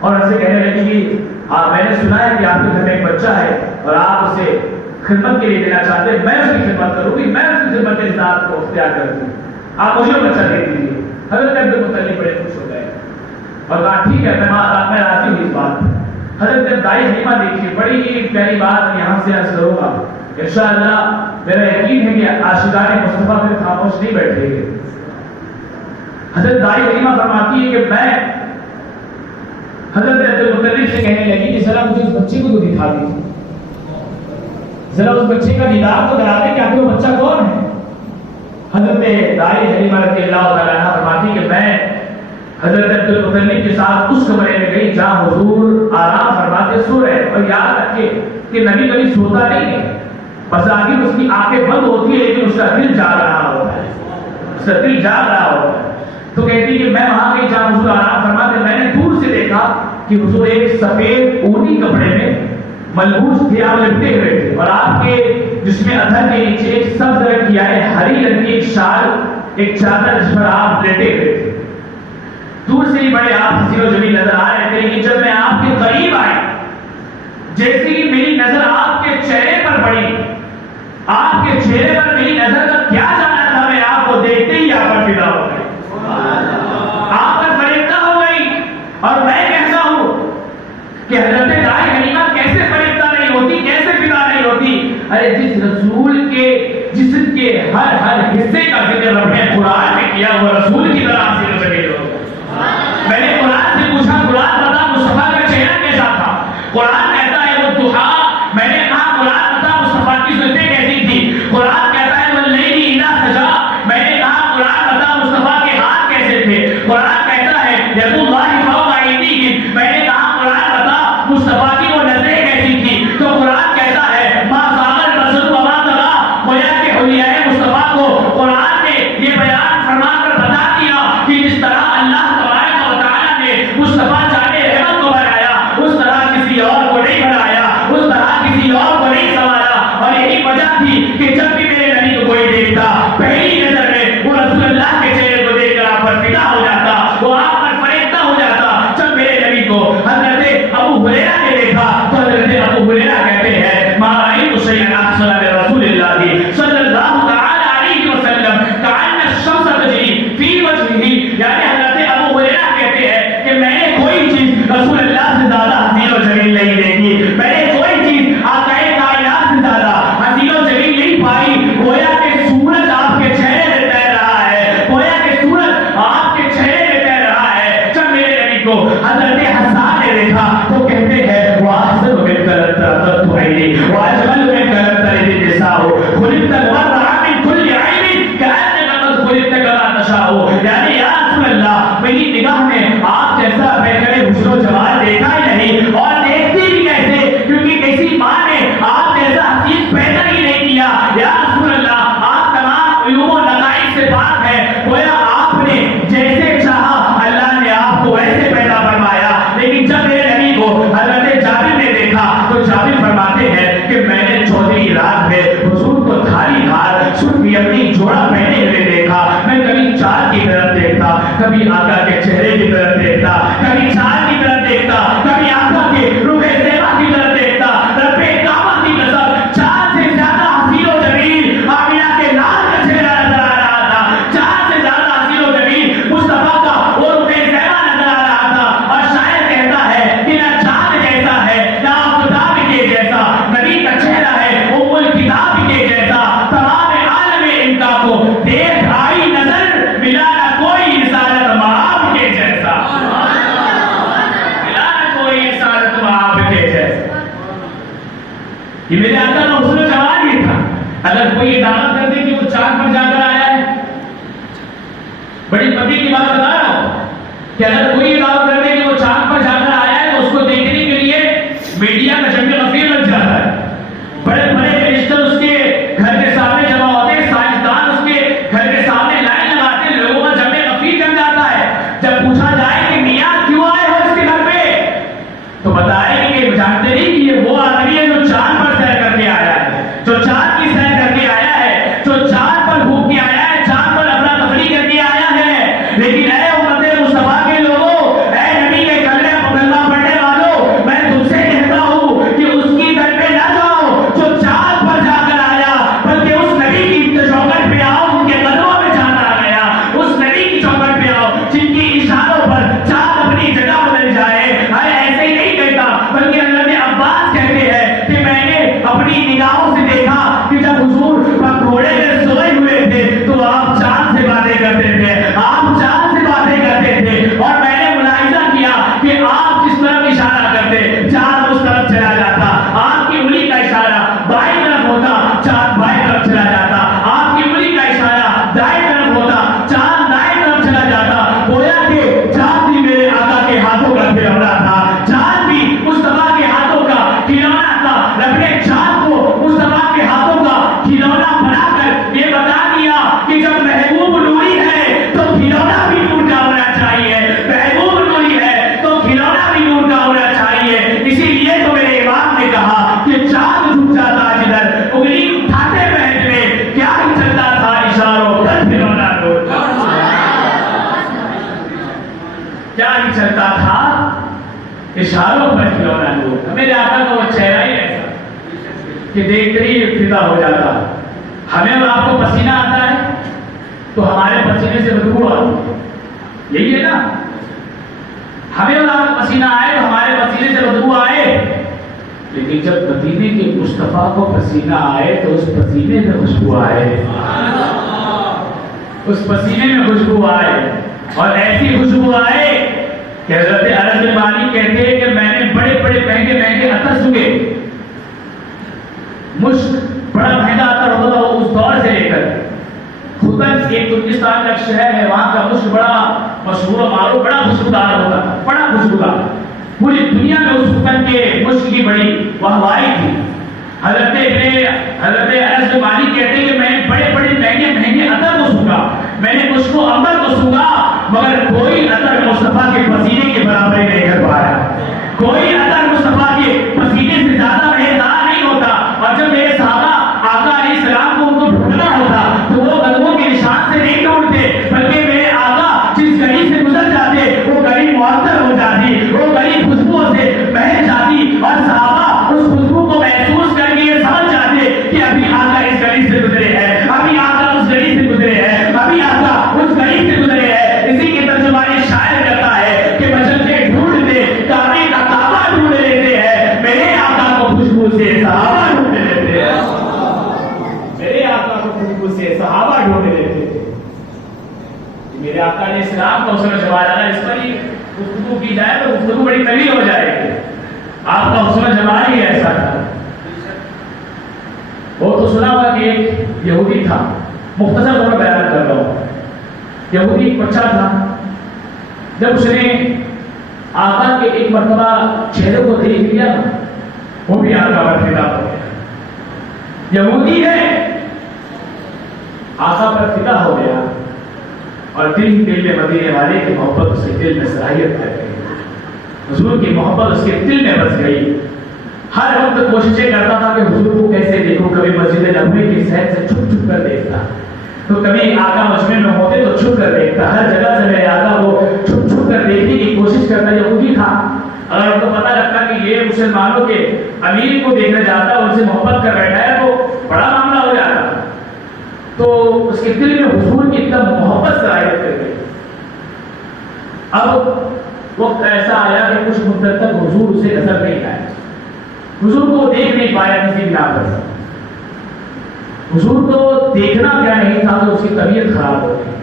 اور ان سے کہنے لگی کہ میں نے سنا ہے کہ آپ کے گھر میں ایک بچہ ہے اور آپ اسے خدمت کے لیے دینا چاہتے ہیں، میں اس کی خدمت کروں گی، میں اس کی خدمت کے ساتھ کو اختیار کروں گی، آپ مجھے بچہ دے دیجیے۔ حضرت عبدالمطلب بڑے خوش ہو گئے اور کہا ٹھیک ہے میں راضی ہوں اس بات پر۔ حضرت دائی حلیمہ دیکھیے بڑی ہی پیاری بات یہاں سے عرض کروں گا، انشاءاللہ میرا یقین ہے کہ عاشقان مصطفیٰ پھر خاموش نہیں بیٹھے گے۔ حضرت دائی حلیمہ فرماتی ہے کہ میں حضرت عبدالمطلب سے کہنے لگی کہ ذرا مجھے اس بچے کو تو دکھا دیجیے، ذرا اس بچے کا دیدار تو کرا دیں کہ آخر وہ بچہ کون ہے۔ حضرت دائی حلیمہ رضی اللہ تعالیٰ عنہ فرماتی کہ میں حضرت عبدالمطلب کے ساتھ اس کمرے میں گئی جہاں حضور آرام فرماتے سو رہے، اور یاد رکھے کہ نبی کبھی سوتا نہیں ہے، بظاہر اس کی آنکھیں بند ہوتی ہے لیکن اس کا دل جاگ رہا ہوتا ہے، اس کا دل جاگ رہا ہوتا ہے۔ تو کہتی کہ میں وہاں گئی جہاں حضور آرام فرماتے، میں نے دور سے دیکھا کہ حضور ایک سفید اونی کپڑے میں ملبوس تھے، آپ لپٹے ہوئے تھے، اور آپ کے جسم ادھر کے نیچے ایک سبز رنگ کی ہری رنگ کی ایک شال ایک چادر جس پر آپ لیٹے ہوئے تھے۔ دور سے ہی بڑے آپ حسین و جمیل نظر آ رہے تھے، لیکن جب میں آپ کے قریب آئی جیسے ہی میری نظر آپ کے چہرے پر پڑی، آپ کے چہرے پر میری نظر کا کیا جانا تھا، میں آپ کو دیکھتے ہی آپ پر فدا ہو گئی، آپ پر فریفتہ ہو گئی۔ اور میں کہتا ہوں کہ حضرت دائی حلیمہ کیسے فریفتہ نہیں ہوتی، کیسے فدا نہیں ہوتی؟ ارے جس رسول کے جسم کے ہر حصے کا ذکر رب نے قرآن میں کیا، وہ رسول کی طرح سے ہو سکے۔ میں نے قرآن سے پوچھا قرآن بتا مصطفیٰ کا چہرہ کیسا تھا؟ قرآن کہتا ہے وہ دہا، میں نے کہا قرآن بتا مصطفیٰ کی زلفیں کیسی تھی؟ قرآن کہتا ہے واللیل اذا سجا، میں نے کہا قرآن بتا مصطفیٰ کے ہاتھ کیسے تھے؟ قرآن کہتا ہے ید اللہ فوق ایدیہم، میں نے کہا قرآن بتا مصطفیٰ کی وہ نظریں کیسی تھی؟ تو قرآن کہتا ہے ما زاغ البصر وما طغى، گویا کہ حلیاء مصطفیٰ کو قرآن نے یہ بیان فرما کر بتا دیا کہ جس طرح اللہ تبارک و تعالیٰ نے مصطفیٰ جانے رحمت کو بنایا، اس طرح کسی اور کو نہیں بنایا، اس طرح کسی اور کو نہیں سنوارا۔ اور یہی وجہ تھی کہ جب بھی میرے نبی کو کوئی دیکھتا پہلی نظر میں وہ رسول اللہ کے چہرے کو دیکھ کر آپ پر فدا ہو جاتا، وہ آپ پر فریفتہ ہو جاتا۔ جب میرے نبی کو حضرت ابو ہریرہ نے دیکھا تو حضرت ابو ہریرہ کہتے ہیں ما رأیت شیئا احسن من رسول اللہ صلی اللہ تعالی علیہ وسلم کأن الشمس تجری فی وجہہ، یعنی حضرت ابو ہریرہ کہتے ہیں کہ میں نے کوئی چیز رسول اللہ سے زیادہ حسین و جمیل نہیں دیکھی، میں نے کوئی چیز آقا کائنات سے زیادہ حسین و جمیل نہیں پائی۔ گویا کہ سورج آپ کے چہرے میں تیر رہا ہے، گویا کہ سورج آپ کے چہرے میں تیر رہا ہے۔ جب میرے نبی کو حضرت حسان نے دیکھا تو کہتے ہیں وَأَحْسَنُ مِنْكَ لَمْ تَرَدَّتْ عَيْنِي وَأَجْمَلُ مِنْكَ لَمْ تَلِدِ النِّسَاءُ خُلِقْتَ مُبَرَّأً مِنْ كُلِّ عَيْبٍ كَأَنَّكَ قَدْ خُلِقْتَ كَمَا تَشَاءُ، یعنی یا رسول اللہ میری نگاہ میں آپ جیسا بہتر حسن و جمال دیکھا ہی نہیں، اور دیکھتی بھی کیسے کیونکہ کسی ماں نے آپ جیسا حسین پیدا ہی نہیں کیا۔ یا رسول اللہ آپ تمام عیوب و نقائص سے پاک ہیں، گویا آپ نے جیسے چاہا اللہ نے آپ کو ویسے پیدا فرمایا۔ لیکن جب میرے نبی کو حضرت جابر نے دیکھا تو جابر فرماتے ہیں کہ میں نے چوتھی رات میں حضور کو تھالی دھار سرخی اپنی جوڑا پہنے ہوئے دیکھا، میں کبھی چاند کی طرف دیکھتا، کبھی آقا کے چہرے کی طرف دیکھتا، کبھی چاند کی طرف دیکھتا، کبھی آقا کے رخ زیبا کی طرف دیکھتا۔ رب کعبہ کی قسم چاند سے زیادہ حسین و جمیل آمنہ کے لال کا چہرہ نظر آ رہا تھا، چاند سے زیادہ حسین و جمیل مصطفیٰ کا وہ رخ زیبا نظر آ رہا تھا۔ اور شاعر کہتا ہے کہ نہ چاند جیسا ہے نہ آفتاب کے جیسا، نبی کا چہرہ ہے ام الکتاب کے جیسا، تمام عالم انکا کو دیکھ آئی نظر ملا نہ کوئی رسالت مآب کے جیسا، ملا نہ کوئی رسالت مآب کے جیسا۔ یہ میرے آقا کا حسن و جمال یہ تھا۔ اگر کوئی دعوت کر دے کہ وہ چاند پر جا کر بڑی کی بات بتا رہا ہوں کہ اگر کوئی دعویٰ کر دے کہ وہ چاند پر جا کر آیا ہے تو اس کو دیکھنے کے لیے میڈیا کا جنگ غفیر لگ جاتا ہے. بڑے بڑے کرسچن اس کے گھر کے سامنے جمع ہوتے ہیں, سائنسدان اس کے گھر کے سامنے لائن لگاتے ہیں, لوگوں کا جنگ غفیر جم جاتا ہے. جب پوچھا جائے کہ میاں کیوں آئے ہو اس کے گھر پہ, تو بتائے کہ جانتے نہیں کہ یہ وہ آدمی ہے جو چاند پر سیر کر کے آیا ہے, جو چاند کی سیر کر کے آیا ہے, جو چاند پر گھوم کے آیا ہے, چاند پر اپنا تفریح کر کے آیا ہے. لیکن اے امت مصطفیٰ کے لوگوں, اے نبی کے کلمہ پڑھنے والوں, میں تم سے کہتا ہوں کہ اس کی در پہ نہ جاؤ جو چاند پر جا کر آیا, بلکہ اس نبی کی چوکٹ پہ آؤ, ان کے قدموں میں چاند آ گیا. اس نبی کی چوکٹ پہ آؤ جن کی اشاروں پر چاند اپنی جگہ بدل جائے. ایسے ہی نہیں کہتا, بلکہ حضرت عباس کہتے ہیں کہ میں نے اپنی نگاہوں سے دیکھا کہ جب حضور گھوڑے میں سوئے ہوئے تھے تو آپ چاند سے باتیں کرتے تھے, آپ چاند سے باتیں کرتے تھے, اور میں نے ملاحظہ کیا کہ آپ جس طرف اشارہ کرتے چاند اس طرف چلا جاتا, آپ کی انگلی کا اشارہ بائیں طرف ہوتا چاند بائیں طرف چلا جاتا, آپ کی انگلی کا اشارہ دائیں طرف ہوتا چاند دائیں طرف چلا جاتا. گویا کہ چاند بھی میرے آقا کے ہاتھوں کا کھلونا تھا, چاند بھی مصطفیٰ کے ہاتھوں کا کھلونا تھا. رب نے چاند کو مصطفیٰ کے ہاتھوں کا کھلونا بنا کر یہ بتا دیا کہ جب محبوب نوری ہے تو کھلونا بھی نور کا ہونا چاہیے, محبوب نوری ہے تو کھلونا بھی نور کا ہونا چاہیے. اسی لیے تو میرے امام نے کہا کہ چاند جھک جاتا جدھر انگلی اٹھاتے بہن میں, کیا ہی چلتا تھا اشاروں پر کھلونا نور کا, کیا ہی چلتا تھا اشاروں پر کھلونا نور. میرے آقا کا وہ چہرہ ہی ایسا کہ دیکھتے ہی فدا ہو جاتا. ہمیں اور آپ کو پسینہ آتا ہے تو ہمارے پسینے سے بدبو آتی ہے, یہی ہے نا. ہمیں اور آپ کو پسینہ آئے تو ہمارے پسینے سے بدبو آئے, لیکن جب مدینے کے مصطفیٰ کو پسینہ آئے تو اس پسینے میں خوشبو آئے, اس پسینے میں خوشبو آئے, اور ایسی خوشبو آئے کہ حضرت انس بن مالک کہتے ہیں کہ میں نے بڑے بڑے مہنگے مہنگے عطر سنگے, مشک بڑا مہنگا عطر ہوتا تھا اس دور سے لے کر. خطن ایک ترکستان کا شہر ہے, وہاں کا مشک بڑا مشہور و معروف, بڑا خوشبودار ہوتا تھا, بڑا خوشبودار. پوری دنیا میں اس خطن کے مشک کی بڑی واہوائی تھی. حضرت انس بن مالک کہتے ہیں کہ میں نے بڑے بڑے مہنگے مہنگے عطر کو سونگا, میں نے مشک و عنبر کو سونگا, مگر کوئی عطر مصطفیٰ کے پسینے کے برابر نہیں کر پایا. کوئی عطر مصطفیٰ کے پسینے سے زیادہ مہردار نہیں ہوتا. اور جب میرے صحابہ آقا علیہ السلام کو ان کو ڈھونڈنا ہوتا تو وہ قدموں کے نشان سے نہیں ڈھونڈتے, بلکہ میرے آقا جس گلی سے گزر جاتے وہ گلی معطر ہو جاتی, وہ گلی خوشبو سے مہک جاتی, اور صحابہ اس خوشبو کو محسوس کر کے یہ سمجھ جاتے کہ ابھی آقا اس گلی سے گزرے ہیں, ابھی آقا اس گلی سے گزرے ہیں, ابھی آقا اس گلی سے گزرے ہیں. اسی کے ترجمہ شاعر کرتا ہے کہ مجلے ڈھونڈتے کعبے کا کعبہ ڈھونڈ لیتے ہیں, میرے آقا کو خوشبو سے صحابہ ڈھونڈ لیتے ہیں, میرے آقا کو خوشبو سے صحابہ ڈھونڈ لیتے ہیں. میرے آقا علیہ السلام کا حسن و جمال, اس پر ہی گفتگو کی جائے تو گفتگو بڑی طویل ہو جائے گی. آپ کا حسن و جمال ہی ایسا تھا. وہ تو سنا ہوا کہ ایک یہودی تھا, مختصر طور پر بیان کر رہا ہوں. یہودی ایک بچہ تھا, جب اس نے آقا کے ایک مرتبہ چہرے کو دیکھ لیا وہ بھی آقا پر فدا ہو گیا. یہودی ہے, آقا پر فدا ہو گیا, اور دل میں مدینے والے کی محبت اس کے دل میں صلاحیت کر گئی, حضور کی محبت اس کے دل میں بس گئی. ہر وقت کوششیں کرتا تھا کہ حضور کو کیسے دیکھوں, کبھی مسجد نبوی کی سیر سے چھپ چھپ کر دیکھتا, تو کبھی آقا مجمع میں ہوتے تو چھپ کر دیکھتا, ہر جگہ سے میرے آقا کو چھپ چھپ کر دیکھنے کی کوشش کرتا. یہودی تھا, اگر ان کو پتا لگتا کہ یہ مسلمانوں کے امیر کو دیکھنا چاہتا, ان سے محبت کر بیٹھا ہے تو بڑا معاملہ ہو جاتا. تو اس کے دل میں حضور کی اتنا محبت صلاحیت کر گئی. اب وقت ایسا آیا کہ کچھ مدت تک حضور اسے نظر نہیں آیا, حضور کو دیکھ نہیں پایا کسی بنا پر. حضور کو دیکھنا کیا نہیں تھا تو اس کی طبیعت خراب ہو گئی,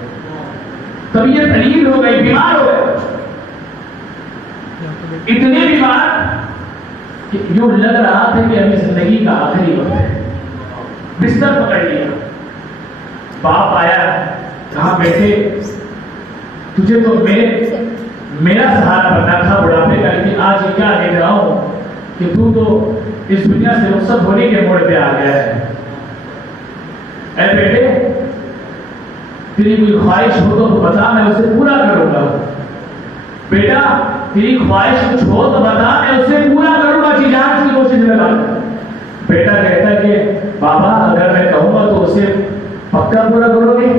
طبیعت علیل ہو گئی, بیمار ہو گئے. اتنے بیمار کہ یوں لگ رہا تھا کہ ابھی زندگی کا آخری وقت ہے. بستر پکڑ لیا. باپ آیا, کہاں بیٹھے, تجھے تو میرا سہارا بننا تھا بڑھاپے کا، لیکن آج یہ کیا دیکھ رہا ہوں کہ تو اس دنیا سے رخصت ہونے کے موڑ پہ آ گیا ہے۔ اے بیٹے، تیری کوئی خواہش ہو تو بتا، میں اسے پورا کروں گا۔ بیٹا تیری خواہش کچھ ہو تو بتا، میں اسے پورا کروں گا، جی جان کی کوشش لگا۔ بیٹا کہتا ہے کہ بابا اگر میں کہوں گا تو اسے پکا پورا کرو گے؟